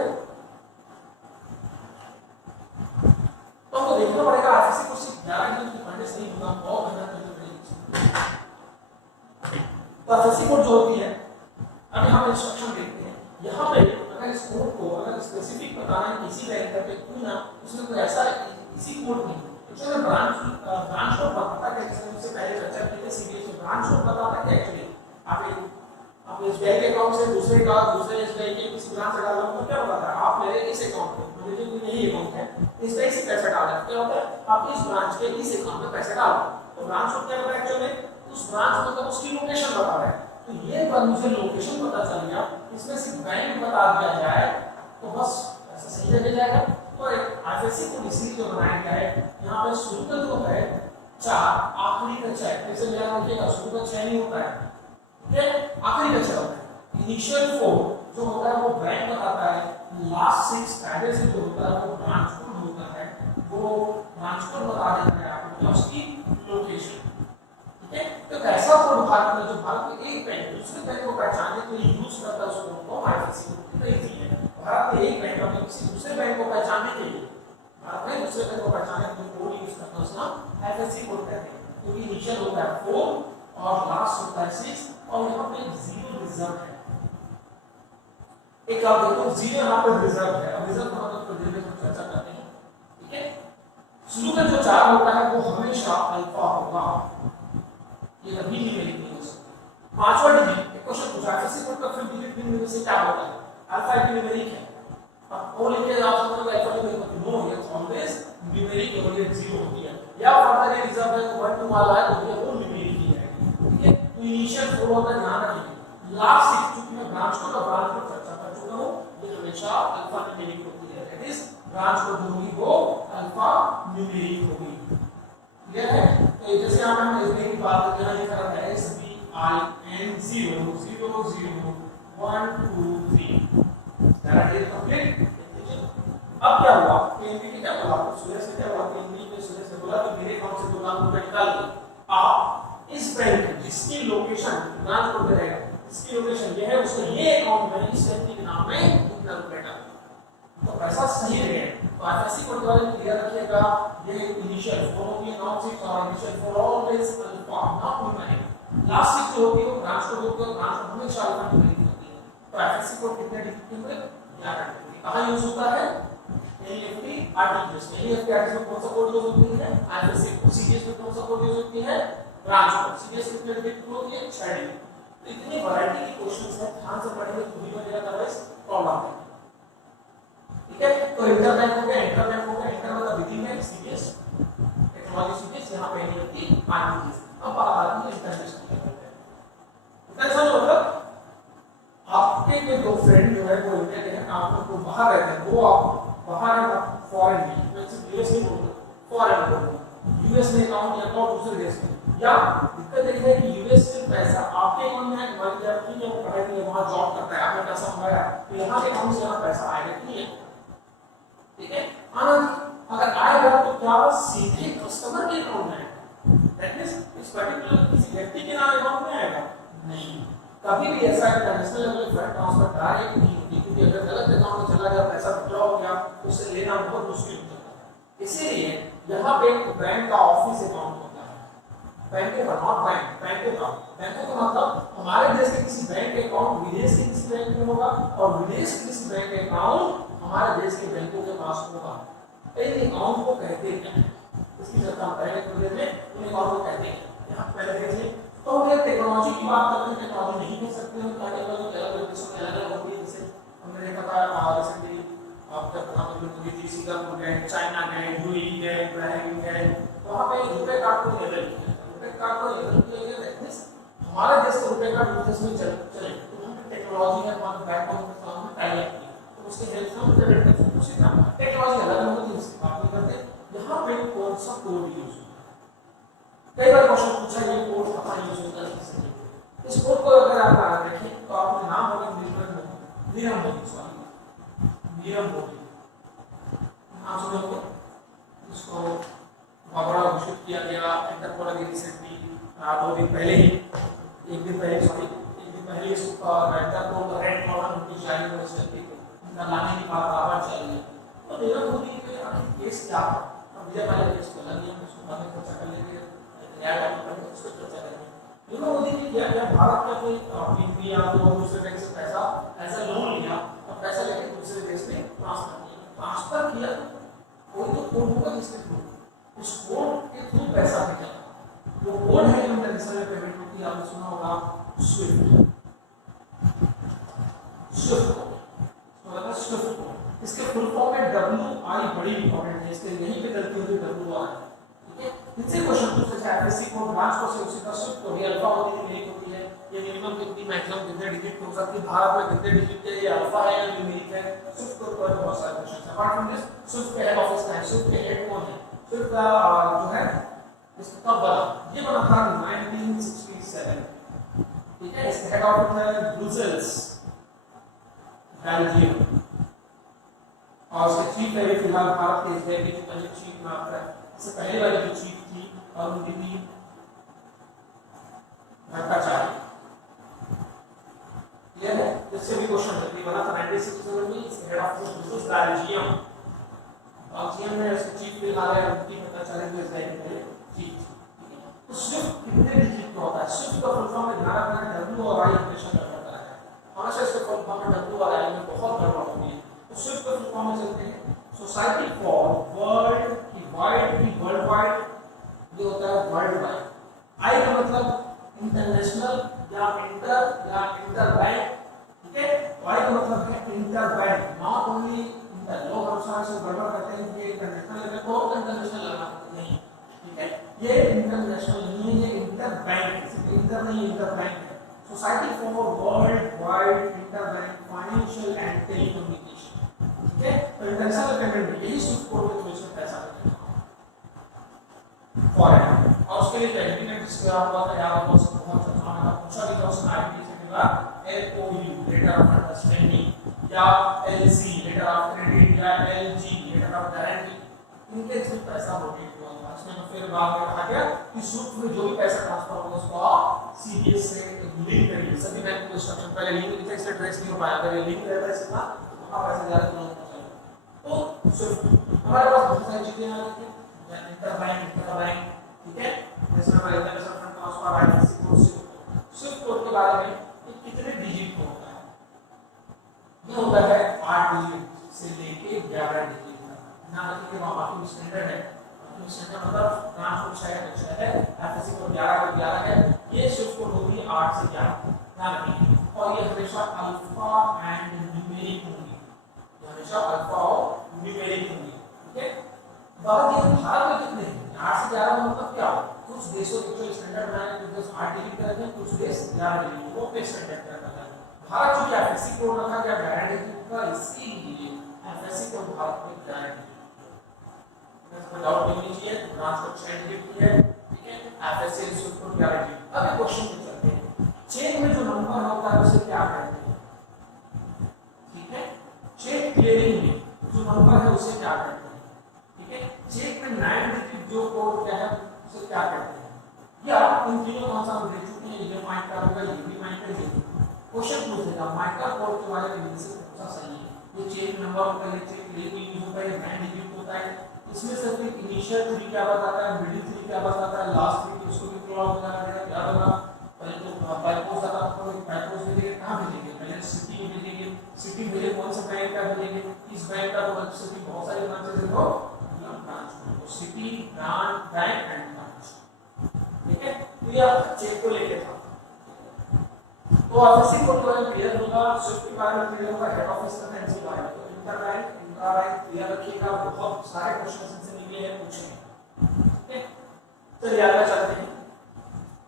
तो हमको देखना पड़ेगा FSC कोड सिर्फ 11 डिजिट की पढ़ने से नहीं होगा, बहुत मेहनत करनी पड़ेगी। तो FSC कोड जो होती है, अभी हम इंस्ट्रक्शन देखते हैं यहाँ पे। अगर इस कोड को अगर स्पेसिफिक बताना है किसी बैंक पे क्यों ना, उसमें कोई ऐसा इसी कोड नहीं, एक्चुअली ब्रांच कोड बताता है, जैसे उससे पहले चर्चा की थी सीबीएस में ब्रांच कोड बताता है एक्चुअली आप SBI के अकाउंट से दूसरे SBI के किसी ब्रांच से डालो तो क्या होता है, आप मेरे इस अकाउंट में मुझे जो यही अकाउंट है SBI से पैसा डालना है, क्या होता है आप इस ब्रांच के इस अकाउंट में पैसा डालो, तो ब्रांच कोड क्या होता है एक्चुअली उस ब्रांच मतलब उसकी लोकेशन बता रहा है। तो ये बात मुझे लोकेशन पता चल गया, इसमें सिर्फ बैंक बता दिया जाए तो बस ऐसा सही लग जाएगा। तो FSC को इसीलिए जो बनाया गया है, यहाँ पे शुरू का जो है 4 आखिरी का 6, जैसे मेरा रखिएगा शुरू का 6 नहीं होता है, आखिरी का 6 होता है। इनिशियल 4 जो होता है वो बैंक बताता है, लास्ट 6 पहले से जो होता है वो ब्रांच कोड होता है, वो ब्रांच कोड बता देता है आपको उसकी लोकेशन, ठीक है। तो कैसा कोड भारत में, जो भारत में एक बैंक दूसरे बैंक को पहचानने के लिए यूज करता है उसको FSC कोड, कितना इजी है। भारत में एक बैंक अपने किसी दूसरे बैंक को पहचानने के लिए, भारत में दूसरे बैंक को पहचानने के लिए कोड यूज करता है उसका FSC कोड कहते हैं, क्योंकि इनिशियल होता है 4 और लास्ट होता है 6 और यहाँ पे 0 रिजर्व है। एक आप देखो 0 यहाँ पे रिजर्व है, अब रिजर्व का मतलब तो धीरे-धीरे चर्चा करते हैं, ठीक है। शुरू का जो 4 होता है वो हमेशा अल्फा होगा, ये कभी भी नहीं हो सकता। पांचवा डिजिट एक क्वेश्चन पूछा FSC कोड का फिर डिजिट पिन में से क्या होता है, अल्फा एक न्यूमेरिक है, अब वो लिख के आप समझोगे अल्फा न्यूमेरिक नो, ये ऑलवेज न्यूमेरिक है और ये 0 होती है, या फर्दर ये रिजर्व है तो 1 2 वाला है तो ये वो न्यूमेरिक ही है, ठीक है। तो इनिशियल 4 होता है, ध्यान रखिए। लास्ट 6 चूंकि मैं ब्रांच को चर्चा कर चुका हूं, ये हमेशा अल्फा न्यूमेरिक होती है, दैट इज ब्रांच कोड होगी वो अल्फा न्यूमेरिक होगी, क्लियर है। तो जैसे यहाँ पे हम SBI की बात करते हैं, लिखा है SBIN 0 0 0 1 2 3, डायरेक्टली कंप्लीट। अब क्या हुआ, PNB के क्या बोला, सुरेश ने क्या बोला, PNB के सुरेश ने बोला कि मेरे अकाउंट से 2 लाख रुपए निकाल के आप इस बैंक जिसकी लोकेशन ब्रांच कोड पे रहेगा, इसकी लोकेशन ये है, उसको ये अकाउंट में इस व्यक्ति के नाम में इतना रुपए डाल, तो पैसा सही रहे। तो FSC कोड वाले क्लियर रखिएगा, ये इनिशियल 4 होती है, नॉट 6 और initial 4 always alpha not numeric, last 6 जो होती है वो ब्रांच कोड होती है, ब्रांच कोड हमेशा अल्फा न्यूमेरिक होती है। तो FSC कोड कितने डिजिट के होंगे, 11 डिजिट। कहां यूज होता है, NEFT RTGS में। NEFT RTGS में कौन सा कोड यूज होती है, FSC कोड। CDS में कौन सा कोड यूज होती है, ब्रांच कोड। CDS में कितने डिजिट होती है, 6 डिजिट। तो इतनी वैरायटी की क्वेश्चंस है, ध्यान से पढ़ेंगे तो भी बनेगा, अदरवाइज प्रॉब्लम है, ठीक है। तो इंटरबैंक हो गया, इंटरबैंक हो गया, इंटर मतलब within bank, CDS technology CDS, यहाँ पे NEFT RTGS। अब बात आती है इंटरनेशनल लेवल पे। इंटरनेशनल मतलब आपके के दो फ्रेंड जो है वो इंडिया के हैं, आप लोग बाहर रहते हैं, वो आप बाहर है फॉरेन में, मैं सिर्फ यूएस नहीं बोलूंगा, फॉरेन बोलूंगा, यूएस में अकाउंट या तो दूसरे देश में, या दिक्कत ये है कि यूएस से पैसा आपके अकाउंट में है, मान लीजिए आप ठीक है वो पढ़े नहीं वहां जॉब करता है, आपने पैसा मंगाया तो यहाँ के अकाउंट से यहाँ पैसा आएगा कि नहीं, ठीक है। अगर आएगा तो क्या सीधे कस्टमर के अकाउंट में आएगा, दैट मींस इस पर्टिकुलर व्यक्ति के नाम अकाउंट में आएगा? नहीं, कभी भी ऐसा international level fund transfer direct नहीं होती, क्योंकि अगर गलत अकाउंट में चला गया, पैसा विड्रॉ हो गया, तो उसे लेना बहुत मुश्किल हो जाता है। इसीलिए यहाँ पे बैंक का ऑफिस अकाउंट होता है, बैंकों का, नॉट बैंक, बैंकों का। बैंकों का मतलब हमारे देश के किसी बैंक के अकाउंट विदेश के किसी बैंक में होगा, और विदेश के किसी बैंक के अकाउंट हमारे देश के बैंकों के पास होगा। इन अकाउंट को कहते हैं, इसकी चर्चा हम पहले थोड़ी देर में इन अकाउंट को कहते हैं। यहाँ पहले देखिए, तो हम टेक्नोलॉजी की बात करते हैं, टेक्नोलॉजी नहीं कह सकते हैं, अलग-अलग देशों में अलग-अलग होती है। जैसे हमने देखा था रिसेंटली आपका प्रधानमंत्री मोदी जी सिंगापुर गए, चाइना गए, यूएई गए, बहरीन गए, वहाँ पे रुपए कार्ड को लेवल किया, रुपए कार्ड को लेवल किया गया। हमारे देश का रुपए कार्ड विदेश में चले, तो हम टेक्नोलॉजी है, हमारे बैंकों के साथ में टाई अप किया, तो उसके हेल्प से हम पेमेंट कर सकते हैं। उसी तरह टेक्नोलॉजी अलग होती है, इसकी बात नहीं करते। यहाँ पे कौन सा कोड यूज होता है, कई बार क्वेश्चन पूछा ये कोड कहाँ यूज होता है। इस कोड को अगर आप देखें तो आपके नाम होगा नीरव मोदी, सॉरी नीरव मोदी नाम सुने होंगे। इसको बहुत बड़ा घोषित किया गया इंटरपोल के रिसेंटली 2 दिन पहले ही, एक दिन पहले इसको इंटरपोल रेड कॉर्नर नोटिस जारी हुआ, इनका लाने की बात आवाज चल रही है। तो नीरव मोदी के केस क्या है, विजय माल्या केस को लगी, उसको बाद में चर्चा कर लेंगे, उसको चर्चा करेंगे। नीरव मोदी ने क्या किया, भारत का कोई इंडिया तो दूसरे बैंक से पैसा ऐसा लोन लिया और पैसा लेके दूसरे देश में ट्रांसफर किया। कोई तो कोड होगा जिसके थ्रू, उस कोड के थ्रू पैसा भेजा, वो कोड है जो इंटरनेशनल पेमेंट होती है, आपने सुना होगा Swift, Swift code, Swift code. इसके फुल फॉर्म में WI बड़ी इंपॉर्टेंट है, इसके यहीं पे गलती होती है WI, ठीक है। इनसे क्वेश्चन पूछते हैं एफएससी कोड, ब्रांच को से उसी का स्विफ्ट कोड, ये अल्फा होती है, न्यूमेरिक होती है, ये मिनिमम कितनी मैक्सिमम कितने डिजिट हो सकती है, भारत में कितने डिजिट है, ये अल्फा है या न्यूमेरिक है। स्विफ्ट कोड पर बहुत सारे क्वेश्चन हैं। अपार्ट फ्रॉम दिस, स्विफ्ट के हेड ऑफिस का है, स्विफ्ट के हेड कौन है, स्विफ्ट का जो है इसका कब बना, ये बना था 1967, ठीक है। इसका हेड ऑफिस है ब्रुसेल्स, बेल्जियम, और उसके चीफ है फिलहाल भारत के एसबीआई के जो पहले चीफ में आता है, इससे पहले वाली जो चीफ थी और उनकी थी भट्टाचार्य, क्लियर है। इससे भी क्वेश्चन जल्दी बना था 1967 में। इसके head office Brussels, Belgium, Belgium में इसके चीफ फिलहाल है उनकी भट्टाचार्य जो एसबीआई के पहले चीफ, ठीक है। तो स्विफ्ट कितने डिजिट का होता है, स्विफ्ट का फुल फॉर्म में ध्यान रखना है, W और I हमेशा करता है, हमेशा इसके फुल फॉर्म में W और I में बहुत गड़बड़ होती है। स्विफ्ट का फुल फॉर्म में चलते हैं सोसाइटी फॉर वर्ल्ड की वाइड की वर्ल्ड वाइड, ये होता है वर्ल्ड वाइड। आई का मतलब इंटरनेशनल या इंटर बैंक, ठीक है। वाई का मतलब है inter bank, not only inter. लोग हमेशा से गड़बड़ करते हैं कि इंटरनेशनल लेवल को इंटरनेशनल लगा नहीं, ठीक है। ये इंटरनेशनल नहीं है, ये इंटर बैंक, सिर्फ इंटर नहीं इंटर बैंक है। Society for world wide inter bank financial and telecommunication, ठीक है। तो इंटरनेशनल पेमेंट में यही स्विफ्ट कोड के थ्रू इसमें पैसा भेजना फॉरेन, और उसके लिए एग्रीमेंट जिसका हुआ था यार, आपको बहुत चर्चा में पूछा भी था उसने आईपीसी के बाद LOU लेटर ऑफ अंडरस्टैंडिंग, या LC लेटर ऑफ क्रेडिट, या LG लेटर ऑफ गारंटी, इनके थ्रू पैसा रोटेट हुआ था। इसमें फिर बाद में कहा गया कि स्विफ्ट में जो भी पैसा ट्रांसफर होगा उसको सीबीएस से लिंक करिए। सभी बैंक को इंस्ट्रक्शन पहले लिंक लिखा, इसलिए ट्रेस नहीं हो पाया, अगर ये लिंक रहता है इसका तो आप पैसा ज्यादा नहीं होता। तो स्विफ्ट हमारे पास बहुत सारी चीजें आ रही हैं, इंटर बैंक, ठीक है। जैसे हमारे international fund transfer IFSC code, Swift code के बारे में ये कितने डिजिट का होता है, ये होता है 8 डिजिट से लेके 11 डिजिट तक। ना कि बाकी स्टैंडर्ड है, स्टैंडर्ड मतलब ब्रांच कोड शायद है, एफएससी कोड 11 है, ये स्विफ्ट कोड होगी 8 से 11, ध्यान रखिए। और ये हमेशा अल्फा एंड न्यूमेरिक होंगी, हमेशा अल्फा और न्यूमेरिक होंगी, ठीक है। बात ये भारत में कितने हैं, 8 से 11 मतलब क्या हो, कुछ देशों के जो स्टैंडर्ड बनाए हैं कुछ 8 डिजिट का रखते हैं, कुछ देश 11 डिजिट वो पे स्टैंडर्ड का रखा है। भारत जो एफएससी कोड रखा गया 11 डिजिट का, इसीलिए एफएससी कोड भारत में 11 डिजिट, इसमें डाउट नहीं चाहिए। ब्रांच कोड 6 डिजिट की है, ठीक है। FSc Swift code 11 digit. अब एक क्वेश्चन पे चलते हैं, चेक में जो नंबर होता है उसे क्या कहते हैं, ठीक है। चेक क्लियरिंग में जो नंबर है उसे क्या कहते हैं, ठीक है। चेक में 9 डिजिट जो कोड क्या है उसे क्या कहते हैं, या इन तीनों कौन सा हम देख चुके हैं, ये माइंड का होगा, ये भी माइंड का है। क्वेश्चन पूछेगा माइंड का कोड के बारे में से कौन सा सही है। ये चेन नंबर होता है, चेन यूज होता है, बैंड डिजिट होता है। इसमें से फिर इनिशियल ट्री क्या बताता है, मिडिल ट्री क्या बताता है, लास्ट ट्री उसको भी थोड़ा बताना पड़ेगा। क्या होगा पहले तो बाइपोज आता है, तो बाइपोज मिलेंगे कहां मिलेंगे, पहले सिटी में मिलेंगे, सिटी मिले कौन सा बैंक का मिलेंगे, इस बैंक का तो सिटी बहुत सारे ब्रांचेस है, तो ब्रांच तो city branch bank and branch. ठीक है, तो ये आप चेक को लेके था। तो एफएससी को तो क्लियर होगा, स्विफ्ट के बारे में क्लियर होगा, हेड ऑफिस का एनसी बारे में, तो inter bank intra bank clear रखिएगा, बहुत सारे क्वेश्चन इनसे निकले हैं पूछे। ठीक है, चलिए आगे चलते हैं।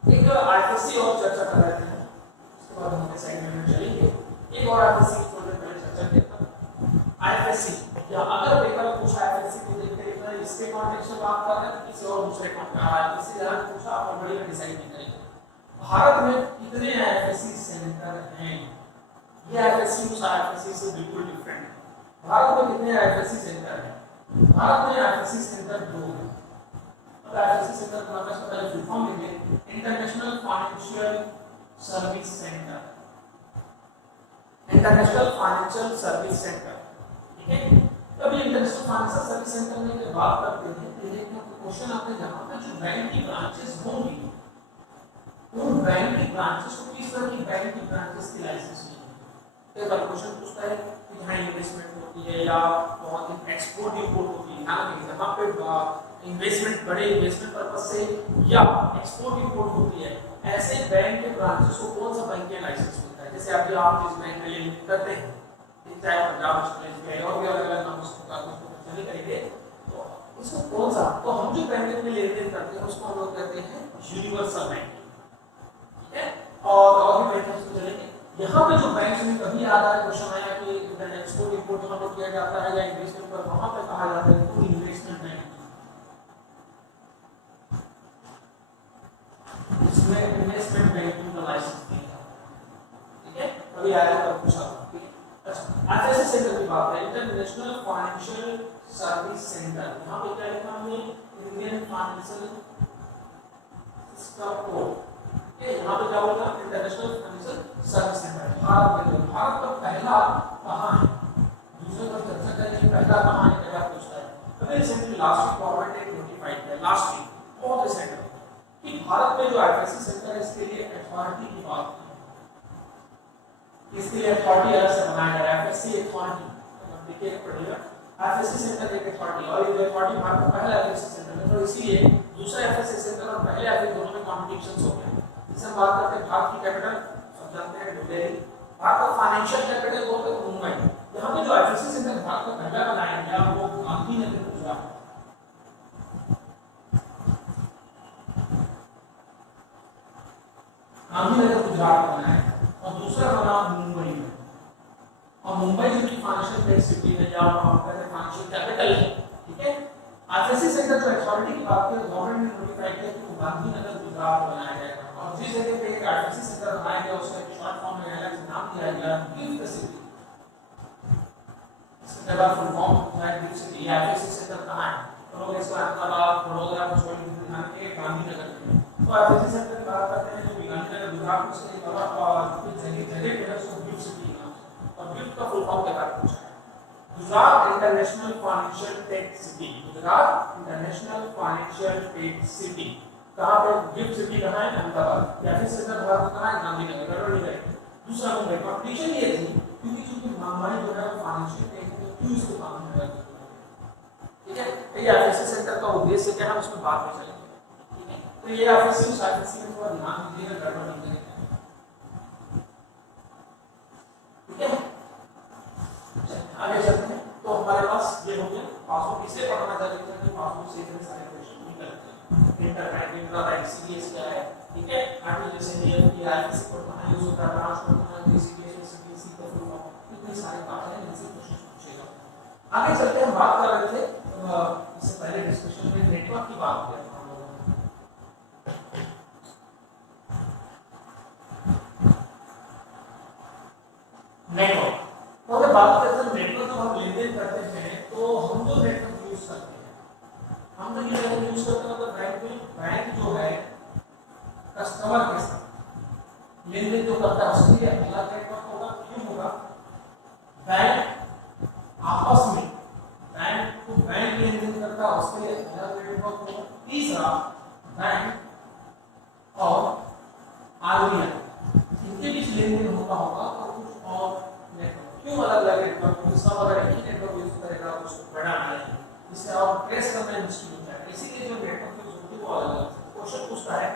एक आईएफएससी और चर्चा कर रहे हैं, उसके बाद हम सेगमेंट में चलेंगे। एक और आईएफएससी की थोड़ी पहले चर्चा करते हैं। आईएफएससी या अगर पेपर पूछा आईएफएससी को देखते हैं, इसके कॉन्टेक्स्ट में बात कर रहे हैं किसी और दूसरे कॉन्टेक्स्ट में, आईएफएससी जरा पूछा आप बड़ी डिसाइड नहीं करेंगे। भारत में कितने आईएफएससी सेंटर हैं, ये आईएफएससी उस आईएफएससी से बिल्कुल डिफरेंट है। भारत में कितने आईएफएससी सेंटर हैं, भारत में आईएफएससी सेंटर 2 हैं। अब आईएफएससी सेंटर का नाम पहले फुल फॉर्म लिखिए, international financial service centre, international financial service centre. ठीक है, अभी इंटरनेशनल फाइनेंशियल सर्विस सेंटर में जब बात करते हैं तो ये क्वेश्चन आपने जहां पे जो बैंक की ब्रांचेस होंगी, उन बैंक की ब्रांचेस को किस तरह की बैंक की ब्रांचेस की लाइसेंस मिलेगी। एक बार क्वेश्चन पूछता है कि जहां इन्वेस्टमेंट होती है या बहुत ही एक्सपोर्ट इंपोर्ट होती है, जहां पे इन्वेस्टमेंट बड़े इन्वेस्टमेंट पर्पस से या एक्सपोर्ट इंपोर्ट होती है, ऐसे बैंक के ब्रांचेस को कौन सा बैंक के लाइसेंस मिलता है। जैसे अभी आप जिस बैंक में लेन करते हैं, चाहे पंजाब नेशनल बैंक और भी अलग अलग नाम उसको चले करेंगे, तो इसको कौन सा, तो हम जो बैंक में लेन देन करते हैं उसको हम लोग कहते हैं यूनिवर्सल बैंक। ठीक है, और भी बैंक उसको चलेंगे। यहाँ पे जो बैंक में कभी आता है क्वेश्चन आया कि एक्सपोर्ट इंपोर्ट कहाँ पर किया जाता है या इन्वेस्टमेंट पर वहां पे कहा जाता है तो इन्वेस्टमेंट बैंक, इसमें इन्वेस्टमेंट बैंकिंग का लाइसेंस दिया। ठीक है, कभी आया तो पूछा। ठीक है, अच्छा आईएफएससी सेंटर की बात है, इंटरनेशनल फाइनेंशियल सर्विस सेंटर। यहाँ पे क्या लिखा हमने, इंडियन फाइनेंशियल सिस्टम कोड। यहाँ पे क्या होगा, international financial service centre. Bharat में भारत का पहला कहाँ है, दूसरे पर चर्चा करेंगे, पहला कहाँ है, पहला पूछता है। अभी रिसेंटली लास्ट वीक गवर्नमेंट ने नोटिफाइड किया, लास्ट वीक बहुत रिसेंट कि भारत में जो आईएफएससी सेंटर है इसके लिए अथॉरिटी की बात की, इसके लिए अथॉरिटी अलग से बनाया गया है, एफएससी अथॉरिटी। देखिए पढ़िएगा, एफएससी सेंटर एक अथॉरिटी, और ये अथॉरिटी भारत का पहला एफएससी सेंटर है, तो इसलिए दूसरा एफएससी सेंटर और पहले एफएससी दोनों में कॉम्पिटिशन हो गया। इसे हम बात करते हैं भारत की कैपिटल, सब जानते हैं न्यू दिल्ली। भारत का फाइनेंशियल कैपिटल बोलते हैं मुंबई। यहाँ पे जो एफएससी सेंटर भारत का पहला बनाया गया वो गांधीनगर गुजरात, गांधीनगर गुजरात में बनाया, और दूसरा बना मुंबई में। और मुंबई जो कि फाइनेंशियल बेस्ड सिटी है या आप कहते हैं फाइनेंशियल कैपिटल है। ठीक है, आईएफएससी सेंटर जो अथॉरिटी की बात की गवर्नमेंट ने नोटिफाई किया कि वो गांधीनगर गुजरात में बनाया जाएगा, और जिस जगह पे एक आईएफएससी सेंटर बनाया गया उसका एक शॉर्ट फॉर्म में अलग से नाम दिया गया गिफ्ट सिटी। इसके बाद फुल फॉर्म है गिफ्ट सिटी। आईएफएससी सेंटर कहां है, तो लोग इसको अहमदाबाद, वडोदरा, गांधीनगर में। तो आईएफएससी सेंटर की बात करते हैं जो गांधीनगर गुजरात में से बड़ा जगह है उसको गिफ्ट सिटी नाम से, और गिफ्ट का फुल फॉर्म क्या पूछा है, Gujarat international financial tech city. Gujarat international financial tech city कहां पे, गिफ्ट सिटी कहां है, अहमदाबाद। या फिर सेंटर भारत कहां है, गांधीनगर। गड़बड़ नहीं है। दूसरा मुंबई। कॉम्पिटिशन ये थी क्योंकि चूंकि मुंबई जो है फाइनेंशियल टेक में क्यों इसको काम में रखा। ठीक है, ये आईएफएससी सेंटर का उद्देश्य क्या है उसमें बात में चलेंगे। ठीक है, तो ये आईएफएससी में थोड़ा ध्यान दीजिएगा, गड़बड़ नहीं करेंगे। ठीक है, आगे चलते हैं। तो हमारे पास ये हो गया पासबुक, किसे पढ़ना चाहते हैं कि पासबुक से इतने सारे क्वेश्चन निकलते हैं। Inter bank, intra bank, CDS क्या है। ठीक है, आगे जैसे ये आईएफएससी कोड कहां यूज होता है, ब्रांच कोड कहां है, सीडीएस, सीडीसी का फुल फॉर्म, इतनी सारी बातें हैं जिनसे क्वेश्चन पूछेगा। आगे चलते हैं, हम बात कर रहे थे इससे पहले डिस्कशन में नेटवर्क की बात की हम लोगों ने। नेटवर्क तो अगर बात करते हैं नेटवर्क जब हम लेन देन करते हैं तो हम जो नेटवर्क यूज करते हैं, हम तो ये नेटवर्क यूज करते हैं मतलब बैंक जो है तीसरा बैंक और आरबीआई, इनके बीच लेन देन होता होगा और कुछ और नेटवर्क। क्यों अलग अलग नेटवर्क? सब अगर एक ही नेटवर्क यूज करेगा तो उसको बड़ा है, इससे और ट्रेस करना मुश्किल होता है, इसीलिए जो नेटवर्क यूज होती है वो अलग अलग। क्वेश्चन पूछता है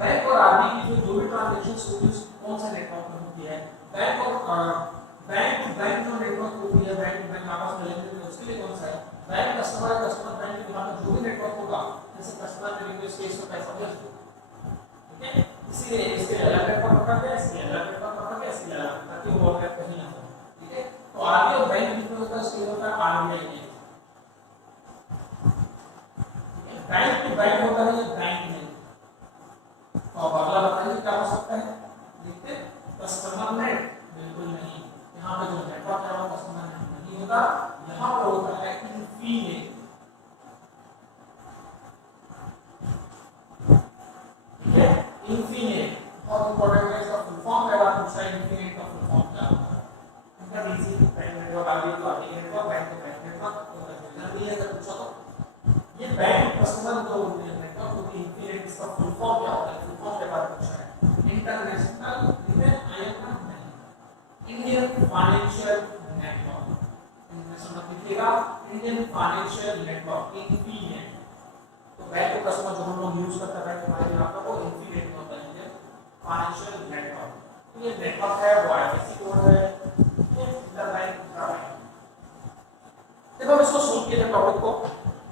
बैंक और आरबीआई की जो भी ट्रांजैक्शंस होती है कौन सा नेटवर्क में होती है? बैंक और बैंक टू बैंक जो नेटवर्क होती है, बैंक टू बैंक आपस में लेन देन, उसके लिए कौन सा है? बैंक कस्टमर बैंक के बीच में जो भी नेटवर्क होगा, जैसे कस्टमर ने रिक्वेस्ट किया इसको पैसा भेज दो, ठीक है, इसीलिए इसके अलग नेटवर्क पकड़ गया, इसके अलग नेटवर्क पकड़ गया, इसके अलग, ताकि वो ओवरलैप कहीं ना हो, ठीक है। तो आरबीआई और बैंक बीच में होता है, इसके होता है आरबीआई ने, बैंक टू बैंक होता है, ये बैंक में। तो अगला बताइए क्या हो सकता है? देखते कस्टमर नेट, बिल्कुल नहीं, यहाँ पे जो नेटवर्क है वो कस्टमर नेट नहीं होता, यहाँ पर होता है इन्फिनेट, ठीक है, इन्फिनेट। बहुत इंपॉर्टेंट है, इसका फुल फॉर्म क्या है? पूछा इन्फिनेट का फुल फॉर्म क्या होता है? इनका इजी बैंक नेटवर्क आगे तो आगे network, bank to bank network, तो जल्दी है अगर पूछा तो ये बैंक कस्टमर जो नेटवर्क होती है इन्फिनेट, इसका फुल फॉर्म क्या होता है? फुल फॉर्म के बारे में पूछा है, international Indian financial network, international लिखिएगा, इंडियन फाइनेंशियल नेटवर्क, इन्फिनेट। तो बैंक टू कस्टमर जो हम लोग यूज करते हैं बैंक हमारे यहाँ पर, वो इन्फिनेट होता है, इंडियन फाइनेंशियल नेटवर्क। तो ये नेटवर्क है, वो आईएफएससी कोड है, इंटरबैंक इंट्राबैंक। देखो हम इसको सोल्व किए थे टॉपिक को,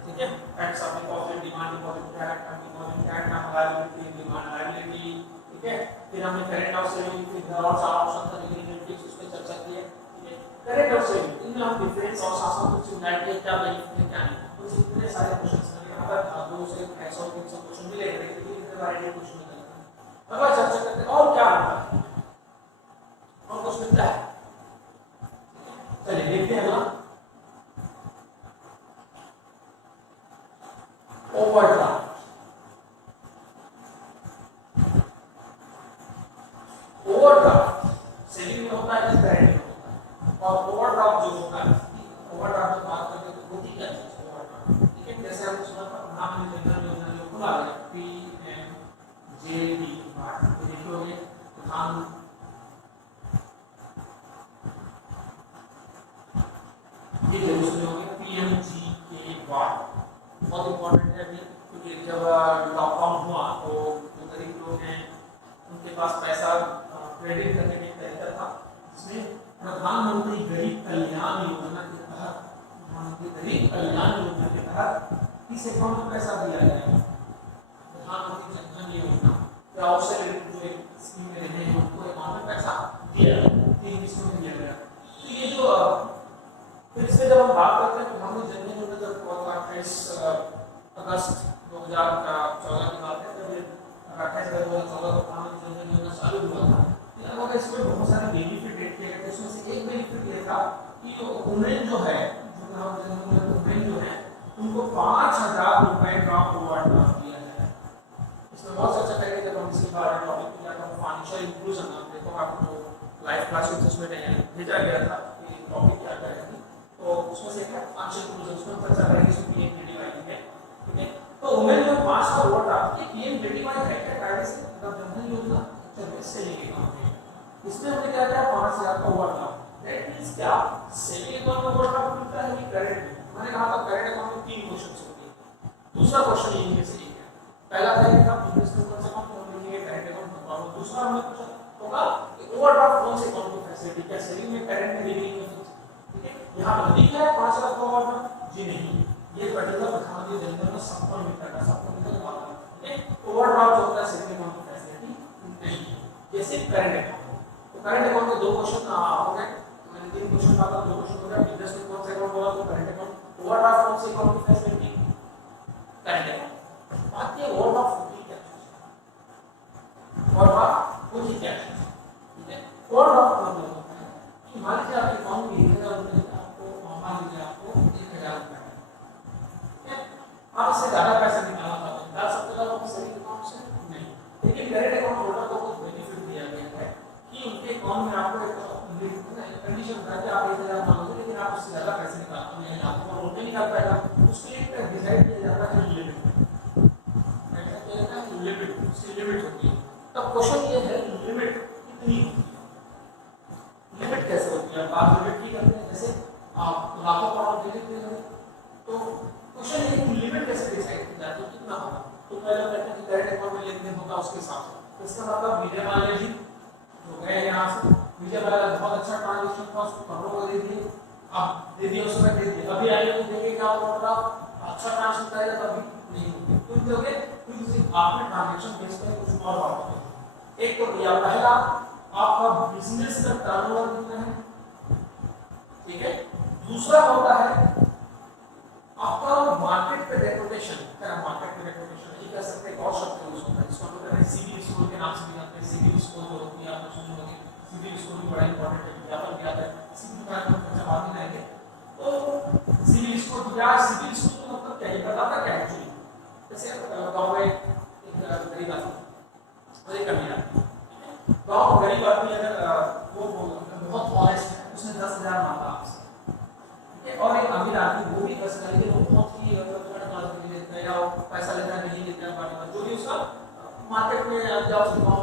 ठीक है, facts of deposit, demand deposit, direct term deposit, direct term liability, demand liability, ठीक है। फिर हमने करेंट ऑफ सेविंग, फिर और चार ऑप्शन था लिक्विडिटी फिक्स, उस पे चर्चा की है, ठीक है। करेंट ऑफ सेविंग, इनमें हम डिफरेंस और साथ कुछ सिमिलरिटी है, क्या बेनिफिट है क्या नहीं, कुछ इतने सारे क्वेश्चंस हैं, यहाँ पर 2 से 600 300 क्वेश्चन मिलेंगे, लेकिन इतने बारे में कुछ नहीं करते। अगला चर्चा करते हैं और क्या आता है, और कुछ मिलता है, चलिए देखते हैं अगला। ओवरड्राफ्ट, ओवरड्राफ्ट सेविंग में होता है, करेंट में होता है, और ओवरड्राफ्ट जो होता है, ओवरड्राफ्ट की बात करते तो होती क्या चीज ओवरड्राफ्ट, ठीक है। जैसे हमने सुना था प्रधानमंत्री जन धन योजना जो खुला है पीएमजेडी, देखिए प्रधान ये जरूर सुने होंगे पीएमजीकेवाई, बहुत इंपॉर्टेंट है अभी, क्योंकि जब लॉकडाउन हुआ तो जो गरीब लोग हैं उनके पास पैसा क्रेडिट करने का तरीका था, जिसमें प्रधानमंत्री गरीब कल्याण योजना के तहत, प्रधानमंत्री गरीब कल्याण योजना के तहत इस अकाउंट में पैसा दिया गया, प्रधानमंत्री जन धन योजना या उससे जो एक स्कीम में रहने हैं उनको अकाउंट में पैसा दिया, 3 किस्तों में दिया गया। तो ये जो फिर इसमें जब हम बात करते हैं प्रधानमंत्री जन धन योजना जब हुआ था 28 अगस्त 2014 की बात है, जब 28 अगस्त 2014 को प्रधानमंत्री जन धन योजना चालू हुआ था, तो इसमें बहुत सारे बेनिफिट ऐड किए गए। उसमें से एक बेनिफिट ये था कि वुमेन जो है, जो प्रधानमंत्री जन धन वुमेन जो है, उनको 5000 रुपए का ओवरड्राफ्ट दिया जाए। इसमें बहुत अच्छा करेंगे जब हम इसी बारे में टॉपिक किया था फाइनेंशियल इंक्लूजन, आप देखो आपको लाइव क्लास में जिसमें भेजा गया था कि टॉपिक क्या करेंगे, तो उसमें से क्या फाइनेंशियल इंक्लूजन उसमें चर्चा करेंगे, इसमें पीएमजेडीवाई है, ठीक है। तो वुमेन जो 5000 ओवरड्राफ्ट, ये पीएमजेडीवाई है क्या कायदे से, मतलब जन धन योजना से लेके काम है, इसमें हमने क्या किया 5000 का ओवरड्राफ्ट, दैट मींस क्या सेविंग अकाउंट में ओवरड्राफ्ट मिलता है कि करेंट में? मैंने कहा था करेंट अकाउंट में 3 क्वेश्चंस होते हैं, दूसरा क्वेश्चन इनमें से एक है, पहला था कि आप इन्वेस्टमेंट कौन सा अकाउंट में लिखेंगे, करेंट अकाउंट, और दूसरा हमने पूछा होगा कि ओवरड्राफ्ट कौन से अकाउंट में फैसिलिटी, क्या सेविंग में, करेंट में, लिविंग में, ठीक है। यहां पर लिख रहा है 5000 का ओवरड्राफ्ट, जी नहीं, ये पर्टिकुलर प्रधानमंत्री जन धन में सबको मिलता है, सबको मिलता है बात, ठीक है। ओवरड्राफ्ट होता है सेविंग अकाउंट में फैसिलिटी नहीं, जैसे करेंट अकाउंट, तो करेंट अकाउंट के 2 क्वेश्चन हो गए, मैंने 3 क्वेश्चन कहा था, 2 क्वेश्चन हो गया, बिजनेस में कौन सा अकाउंट बोला तो करेंट अकाउंट, ओवरड्राफ्ट कौन से अकाउंट की फैसिलिटी, करेंट अकाउंट। बात ये ओवरड्राफ्ट होती क्या है, ओवरड्राफ्ट होती क्या है, ठीक है। ओवरड्राफ्ट मतलब होता है कि मान लीजिए आपके अकाउंट में 1000 रुपए है, आपको मान लीजिए आपको 1000 रुपए है, ठीक है, आप इससे ज्यादा पैसा निकालना चाहते हैं, निकाल सकते हो आप सेविंग अकाउंट से नहीं, लेकिन करेंट अकाउंट होल्डर को कुछ बेनिफिट दिया गया है कि उनके अकाउंट में आपको एक कंडीशन होता है कि आप 1000 मांगोगे, लेकिन आप उससे ज्यादा पैसे निकालते हैं, आपको और नहीं निकाल पाएगा, उसके लिए डिसाइड किया जाता है लिमिट, क्वेश्चन ये है लिमिट कितनी होती है, लिमिट कैसे होती है। आप लिमिट की करते हैं, जैसे आप लाखों करोड़ दे देते हैं, तो क्वेश्चन ये कि लिमिट कैसे डिसाइड की जाती है, कितना होगा। तो पहले कहते हैं कि करंट अकाउंट में लेन देन होगा उसके हिसाब से, तो इसका मतलब विजय माल्या जी जो गए यहाँ से, विजय माल्या बहुत अच्छा ट्रांजेक्शन था, उसको करोड़ों को दे दिए, अब दे दिए उसमें दे दिए, अभी आइए तो देखें क्या होगा, अच्छा ट्रांजेक्शन करेगा तभी नहीं होगा, क्यों दोगे, क्योंकि आपने ट्रांजेक्शन बेस पर कुछ और बात है। एक तो दिया पहला आपका बिजनेस का टर्नओवर कितना है, ठीक है। दूसरा होता है आपका मार्केट पे रेपुटेशन, क्या मार्केट पे रेपुटेशन ये कह सकते हैं, और शब्द यूज होता है, इसको हम कहते हैं सिबिल स्कोर के नाम से भी जानते हैं। सिबिल स्कोर जो होती है आपने सुनी होगी, सिबिल स्कोर भी बड़ा इंपॉर्टेंट है, विज्ञापन भी आता है, सिबिल का हम अच्छा बात नहीं करेंगे। तो सिबिल स्कोर क्या है, सिबिल स्कोर का मतलब क्या है, बताता क्या है एक्चुअली। जैसे गांव में एक गरीब आदमी और एक अमीर आदमी, गांव गरीब आदमी अगर वो बहुत ऑनेस्ट है, उसने 10,000 मांगा आपसे, और एक अमीर आदमी वो भी पैसा लेके वो बहुत ही लेता है या पैसा लेता है नहीं लेता है, जो भी उसका मार्केट में जब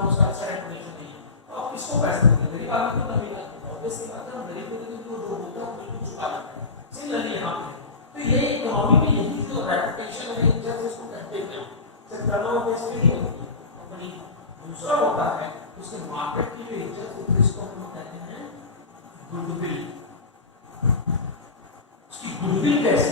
उसका अच्छा रेपुटेशन नहीं है, तो आप किसको पैसा देते हैं, गरीब आदमी को अमीर आदमी को। ऑब्वियसली बात है, गरीब को जो होता है बिल्कुल छुपा जाता है। सिमिलरली यहाँ पे तो ये इकोनॉमी में यही जो रेपुटेशन है, जब उसको कहते हैं सिर्फ टर्नओवर बेस पे नहीं होती है कंपनी। दूसरा होता है उसके मार्केट की जो इज्जत होती है, इसको हम कहते हैं गुडविल। गुडविल कैसे,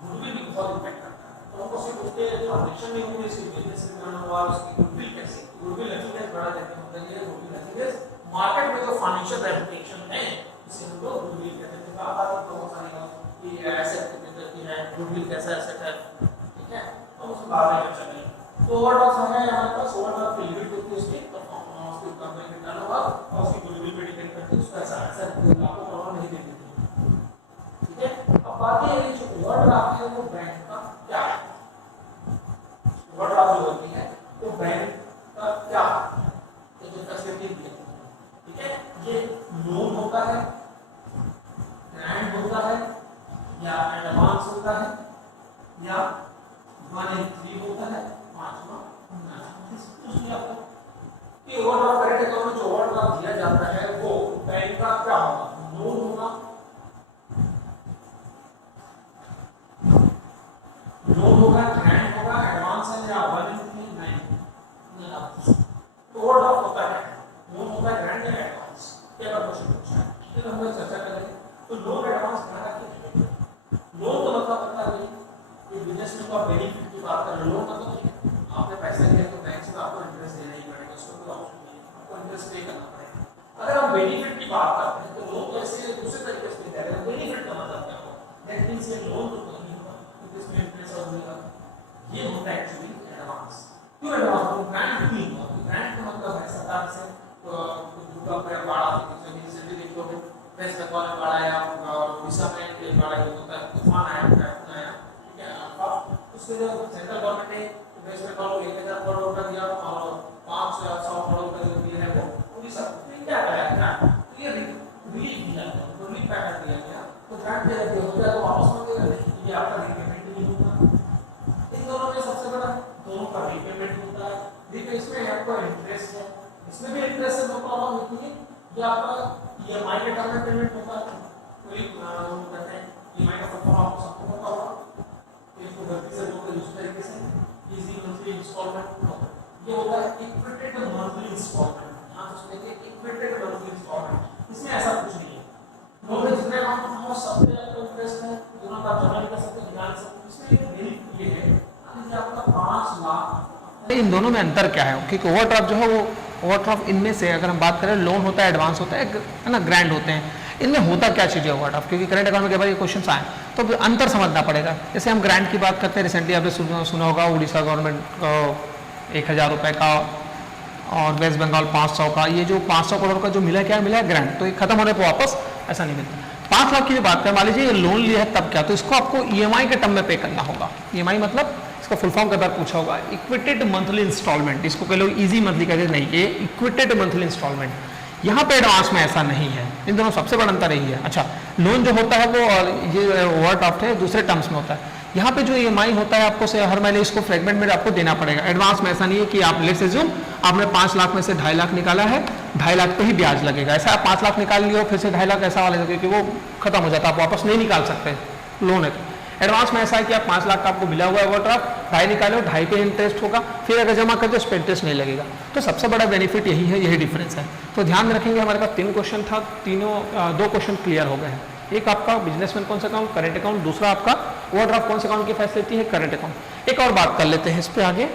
गुडविल भी बहुत इम्पैक्ट करता है, तो हमको सिर्फ उसके ट्रांजेक्शन नहीं होंगे, इसके बिजनेस में करना हुआ, उसकी गुडविल कैसे, गुडविल एथिकेट बड़ा कहते हैं, मतलब ये गुडविल एथिकेट मार्केट में जो फाइनेंशियल रेपुटेशन है उसे हम लोग गुडविल कहते हैं। बात आती है बहुत सारी बात कि एसेट की है, गुडविल कैसा एसेट है, ठीक है, तो उसके बारे में चलेंगे। तो ओवरड्राफ्ट है हमारे पास, ओवरड्राफ्ट की लिमिट होती है, उसकी परफॉर्मेंस की कंपनी में टर्न हुआ और उसकी गुडविल पे डिपेंड करती है, उसका ऐसा आपको करोड़ नहीं देती, ठीक है। अब बात ये है जो ओवरड्राफ्ट है वो बैंक का क्या है, ओवरड्राफ्ट जो होती है वो बैंक का क्या है, ये जो फैसिलिटी दी है, ठीक है। ये लोन होता है, ग्रांट होता है, या एडवांस होता है, या 1 होता है, 5वां कि ओवरड्राफ्ट करेंट अकाउंट में जो ओवरड्राफ्ट दिया जाता है वो बैंक का क्या होगा, लोन होगा, लोन होगा, ग्रांट होगा, एडवांस है, या 1/9 ओवरड्राफ्ट होता है, लोन होता है, ग्रांट या एडवांस, क्या क्वेश्चन पूछा है, फिर हम लोग चर्चा करेंगे। तो लोन एडवांस क्या है, लोन तो मतलब पता नहीं कि बिजनेस में तो आप बेनिफिट की बात कर रहे हो, लोन मतलब आपने पैसा लिया तो बैंक से आपको इंटरेस्ट देना ही पड़ेगा, उसको कोई ऑप्शन नहीं है, आपको इंटरेस्ट पे करना पड़ेगा। अगर हम बेनिफिट की बात करते हैं तो लोन तो ऐसे दूसरे तरीके से दे रहे हैं, बेनिफिट का मतलब क्या होगा, दैट मींस ये लोन तो नहीं होगा क्योंकि इसमें इंटरेस्ट और मिलेगा, ये होता है एक्चुअली एडवांस। क्यों एडवांस, तो ग्रांट नहीं होगा, ग्रांट का मतलब है सरकार से दुर्गा पर बाढ़ आती है, जैसे भी देखो वेस्ट बंगाल में बाढ़ आया, उड़ीसा में बाढ़ होता है, तूफान आया, टाइफून आया, ठीक है, उसके जो सेंट्रल गवर्नमेंट ने वेस्ट बंगाल को 1,000 करोड़ रुपए दिया और 500 करोड़ रुपए जो दिए हैं वो उड़ीसा को क्या कराया, तो ये रिलीफ दिया, तो रिलीफ पैकेज दिया गया, तो ग्रांट दे दिया होता है तो वापस मांगेगा नहीं, ये आपका रीपेमेंट नहीं होता। इन दोनों में सबसे बड़ा दोनों का रीपेमेंट होता है, देखिए इसमें आपका इंटरेस्ट है, इसमें भी इंटरेस्ट है, नो प्रॉब्लम होती है, ये आपका ईएमआई के टर्म में पेमेंट होता है, कोई कहते हैं ईएमआई का फॉर्म आपको सबको पता होगा, इसको गलती से बोलते दूसरे तरीके से इजी मंथली इंस्टॉलमेंट होता है, ये होता है इक्विटेड मंथली इंस्टॉलमेंट, यहां तो देखिए इक्विटेड मंथली इंस्टॉलमेंट, इसमें ऐसा कुछ नहीं है, लोन में जितने अमाउंट हम सबसे आपको इंटरेस्ट है, दोनों का जमा कर सकते हैं, निकाल सकते हैं, इसमें बेनिफिट ये है कि आपका 5 लाख। इन दोनों में अंतर क्या है, क्योंकि ओवरड्राफ्ट जो है वो ओवरड्राफ्ट इनमें से अगर हम बात करें लोन होता है, एडवांस होता है ना, ग्रांट होते हैं, इनमें होता क्या चीज़ है ओवरड्राफ्ट, क्योंकि करंट अकाउंट में कई बार ये क्वेश्चन आए तो अंतर समझना पड़ेगा। जैसे हम ग्रांट की बात करते हैं, रिसेंटली आपने सुना होगा उड़ीसा गवर्नमेंट को 1,000 रुपये का और वेस्ट बंगाल 500 का, ये जो 500 करोड़ का जो मिला, क्या मिला है ग्रांट, तो ये खत्म होने पर वापस ऐसा नहीं मिलता। 5 लाख की जो बात करें, मान लीजिए ये लोन लिया है तब क्या, तो इसको आपको ईएमआई के टर्म में पे करना होगा। ईएमआई मतलब इसका फुल फॉर्म कई बार पूछा होगा, इक्विटेड मंथली इंस्टॉलमेंट, इसको कई लोग इजी मंथली कहते हैं, नहीं ये इक्विटेड मंथली इंस्टॉलमेंट, यहाँ पे एडवांस में ऐसा नहीं है, इन दोनों सबसे बड़ा अंतर यही है। अच्छा, लोन जो होता है वो ये ओवरड्राफ्ट है दूसरे टर्म्स में होता है, यहाँ पे जो EMI होता है आपको हर महीने इसको फ्रेगमेंट में आपको देना पड़ेगा। एडवांस में ऐसा नहीं है कि आप लेट्स अज्यूम आपने 5 लाख में से 2.5 लाख निकाला है, 2.5 लाख पे ही ब्याज लगेगा। ऐसा आप 5 लाख निकाल लियो फिर से 2.5 लाख ऐसा वाले क्योंकि वो खत्म हो जाता है, आप वापस नहीं निकाल सकते लोन है। एडवांस में ऐसा है कि आप 5 लाख का आपको मिला हुआ है ओवरड्राफ्ट, 2.5 निकालो, 2.5 पे इंटरेस्ट होगा, फिर अगर जमा करते उस पर इंटरेस्ट नहीं लगेगा। तो सबसे बड़ा बेनिफिट यही है, यही डिफरेंस है। तो ध्यान में रखेंगे हमारे पास 3 क्वेश्चन था, तीनों 2 क्वेश्चन क्लियर हो गए हैं। एक आपका बिजनेसमैन कौन सा अकाउंट, करंट अकाउंट, दूसरा आपका ओवरड्राफ्ट कौन से अकाउंट की फैसिलिटी है, करंट अकाउंट। एक और बात कर लेते हैं इस पे आगे,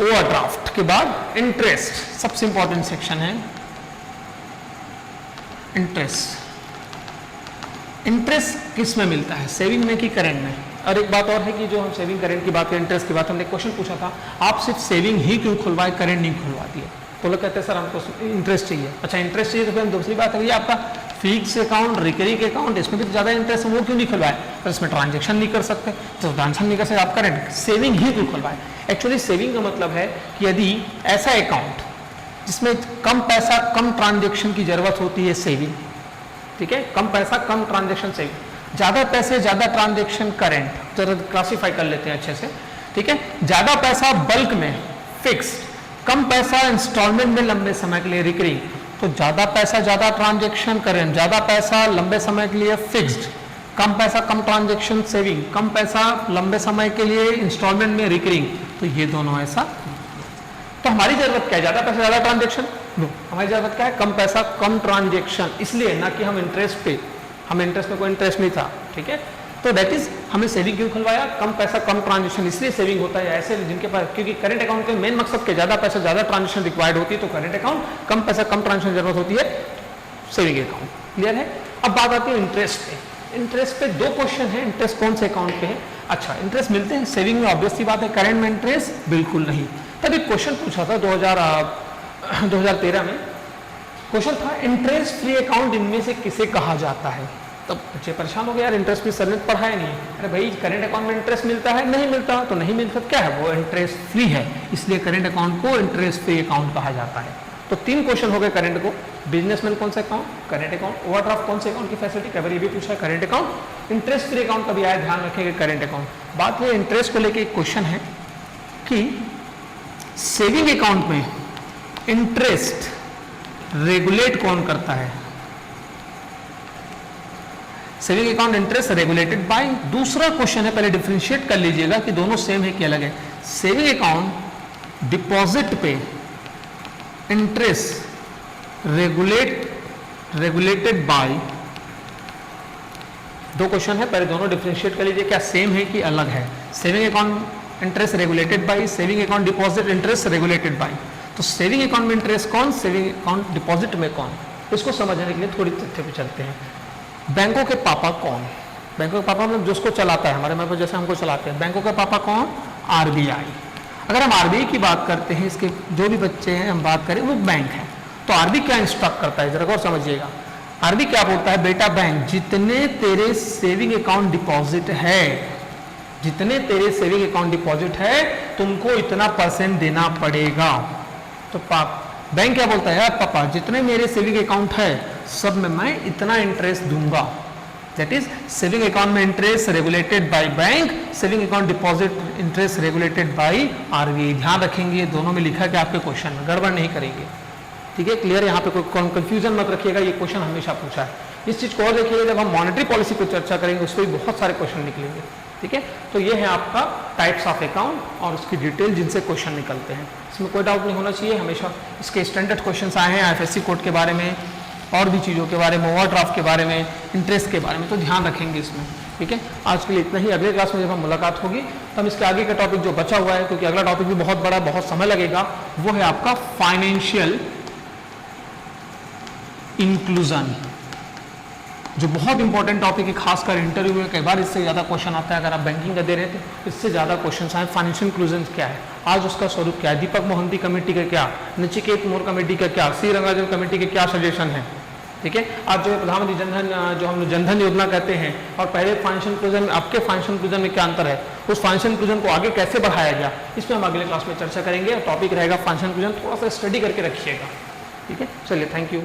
ओवरड्राफ्ट के बाद इंटरेस्ट सबसे इंपॉर्टेंट सेक्शन है। इंटरेस्ट किस में मिलता है, सेविंग में कि करंट में। और एक बात और है कि जो हम सेविंग करंट की बात करें, इंटरेस्ट की बात, हमने क्वेश्चन पूछा था आप सिर्फ सेविंग ही क्यों खुलवाए, करंट नहीं खुलवाती है। तो लोग कहते हैं सर हमको इंटरेस्ट चाहिए। अच्छा इंटरेस्ट चाहिए तो फिर दूसरी बात है आपका फिक्स अकाउंट, रिकरिंग अकाउंट, इसमें भी तो ज़्यादा इंटरेस्ट है, वो क्यों नहीं खुलवाए, तो इसमें ट्रांजेक्शन नहीं कर सकते, तो ट्रांजेक्शन नहीं कर सकते, आप करेंट सेविंग ही क्यों खुलवाए। एक्चुअली सेविंग का मतलब है कि यदि ऐसा अकाउंट जिसमें कम पैसा कम ट्रांजेक्शन की जरूरत होती है, सेविंग, ठीक है, कम पैसा कम ट्रांजेक्शन सेविंग, ज़्यादा पैसे ज़्यादा ट्रांजेक्शन करेंट, जरा क्लासीफाई कर लेते हैं अच्छे से, ठीक है। ज़्यादा पैसा बल्क में फिक्स, कम पैसा इंस्टॉलमेंट में लंबे समय के लिए रिकरिंग, तो ज़्यादा पैसा ज़्यादा ट्रांजेक्शन करेंट, ज़्यादा पैसा लंबे समय के लिए फिक्स्ड, कम पैसा कम ट्रांजेक्शन सेविंग, कम पैसा लंबे समय के लिए इंस्टॉलमेंट में रिकरिंग, तो ये दोनों ऐसा। तो हमारी जरूरत क्या है, ज़्यादा पैसा ज़्यादा ट्रांजेक्शन, नो, हमारी जरूरत क्या है, कम पैसा कम ट्रांजेक्शन, इसलिए ना कि हम इंटरेस्ट पे, हमें इंटरेस्ट में कोई इंटरेस्ट नहीं था, ठीक है। तो दैट इज हमें सेविंग क्यों खुलवाया, कम पैसा कम ट्रांजेक्शन, इसलिए सेविंग होता है ऐसे जिनके पास, क्योंकि करंट अकाउंट के मेन मकसद के ज्यादा पैसा ज्यादा ट्रांजेक्शन रिक्वायर्ड होती है, तो करंट अकाउंट, कम पैसा कम ट्रांजेक्शन जरूरत होती है सेविंग अकाउंट। क्लियर है। अब बात आती है इंटरेस्ट पे। इंटरेस्ट पे 2 क्वेश्चन है, इंटरेस्ट कौन से अकाउंट पे है। अच्छा इंटरेस्ट मिलते हैं सेविंग में, ऑब्वियस सी बात है, करंट में इंटरेस्ट बिल्कुल नहीं। तब एक क्वेश्चन पूछा था 2013 में, क्वेश्चन था इंटरेस्ट फ्री अकाउंट इनमें से किसे कहा जाता है। तब बच्चे परेशान हो गए, यार इंटरेस्ट फ्री सर ने पढ़ाया नहीं। अरे भाई करंट अकाउंट में इंटरेस्ट मिलता है, नहीं मिलता तो नहीं मिलता, क्या है वो इंटरेस्ट फ्री है, इसलिए करंट अकाउंट को इंटरेस्ट फ्री अकाउंट कहा जाता है। तो 3 क्वेश्चन हो गए करंट को, बिजनेसमैन कौन सा अकाउंट, करंट अकाउंट, ओवरड्राफ्ट कौन से अकाउंट की फैसिलिटी, कभी ये भी पूछा है current account, interest free account कभी आया, ध्यान रखेंगे करंट अकाउंट। बात है इंटरेस्ट को लेकर एक क्वेश्चन है कि सेविंग अकाउंट में इंटरेस्ट रेगुलेट कौन करता है। Saving account interest regulated by, दूसरा क्वेश्चन है, पहले डिफरेंशिएट कर लीजिएगा कि दोनों सेम है कि अलग है। सेविंग अकाउंट डिपॉजिट पे इंटरेस्ट रेगुलेटेड बाय, 2 क्वेश्चन है, पहले दोनों डिफरेंशिएट कर लीजिए क्या सेम है कि अलग है। Saving account interest regulated by, saving account deposit interest regulated by. तो सेविंग अकाउंट में इंटरेस्ट कौन, सेविंग अकाउंट डिपॉजिट में कौन, इसको समझने के लिए थोड़ी तथ्य पे चलते हैं। बैंकों के पापा कौन, बैंकों के पापा मतलब जिसको चलाता है, हमारे जैसे हमको चलाते हैं, बैंकों के पापा कौन, RBI। अगर हम RBI की बात करते हैं, इसके जो भी बच्चे हैं हम बात करें वो बैंक है, तो RBI क्या इंस्ट्रक्ट करता है, जरा गौर समझिएगा। RBI क्या बोलता है, बेटा बैंक जितने तेरे सेविंग अकाउंट डिपॉजिट है, जितने तेरे सेविंग अकाउंट डिपॉजिट है तुमको इतना % देना पड़ेगा। तो बैंक क्या बोलता है, यार पापा जितने मेरे सेविंग अकाउंट है सब में मैं इतना इंटरेस्ट दूंगा। दैट इज सेविंग अकाउंट में interest regulated by bank, saving account deposit interest regulated by RBI। ध्यान रखेंगे दोनों में लिखा है कि आपके क्वेश्चन में गड़बड़ नहीं करेंगे, ठीक है, क्लियर। यहाँ पे कोई कंफ्यूजन मत रखिएगा, ये क्वेश्चन हमेशा पूछा है। इस चीज को और देखिएगा, जब हम मॉनेटरी पॉलिसी पर चर्चा करेंगे उस पर भी बहुत सारे क्वेश्चन निकलेंगे, ठीक है। तो ये है आपका टाइप्स ऑफ अकाउंट और उसकी डिटेल जिनसे क्वेश्चन निकलते हैं, इसमें कोई डाउट नहीं होना चाहिए। हमेशा इसके स्टैंडर्ड क्वेश्चंस आए हैं IFSC कोड के बारे में और भी चीज़ों के बारे में, ओवरड्राफ्ट के बारे में, इंटरेस्ट के बारे में, तो ध्यान रखेंगे इसमें, ठीक है। आज के लिए इतना ही, अगले क्लास में जब हम मुलाकात होगी तो हम इसके आगे का टॉपिक जो बचा हुआ है, क्योंकि अगला टॉपिक भी बहुत बड़ा, बहुत समय लगेगा, वो है आपका फाइनेंशियल इंक्लूजन, जो बहुत इंपॉर्टेंट टॉपिक है, खासकर इंटरव्यू में कई बार इससे ज़्यादा क्वेश्चन आता है। अगर आप बैंकिंग का दे रहे थे इससे ज़्यादा क्वेश्चन आए, फाइनेंशियल इंक्लूजन क्या है, आज उसका स्वरूप क्या है, दीपक मोहंती कमेटी का क्या, नचिकेत मोर कमेटी का क्या, सी रंगाजन कमेटी के क्या सजेशन है, ठीक है। आज जो प्रधानमंत्री जनधन, जो हम जनधन योजना कहते हैं, और पहले फाइनेंशियल इंक्लूजन में आपके फाइनेंशियल इंक्लूजन में क्या अंतर है, उस फाइनेंशियल इंक्लूजन को आगे कैसे बढ़ाया गया, इस पर हम अगले क्लास में चर्चा करेंगे। टॉपिक रहेगा फाइनेंशियल इंक्लूजन, थोड़ा सा स्टडी करके रखिएगा, ठीक है। चलिए, थैंक यू।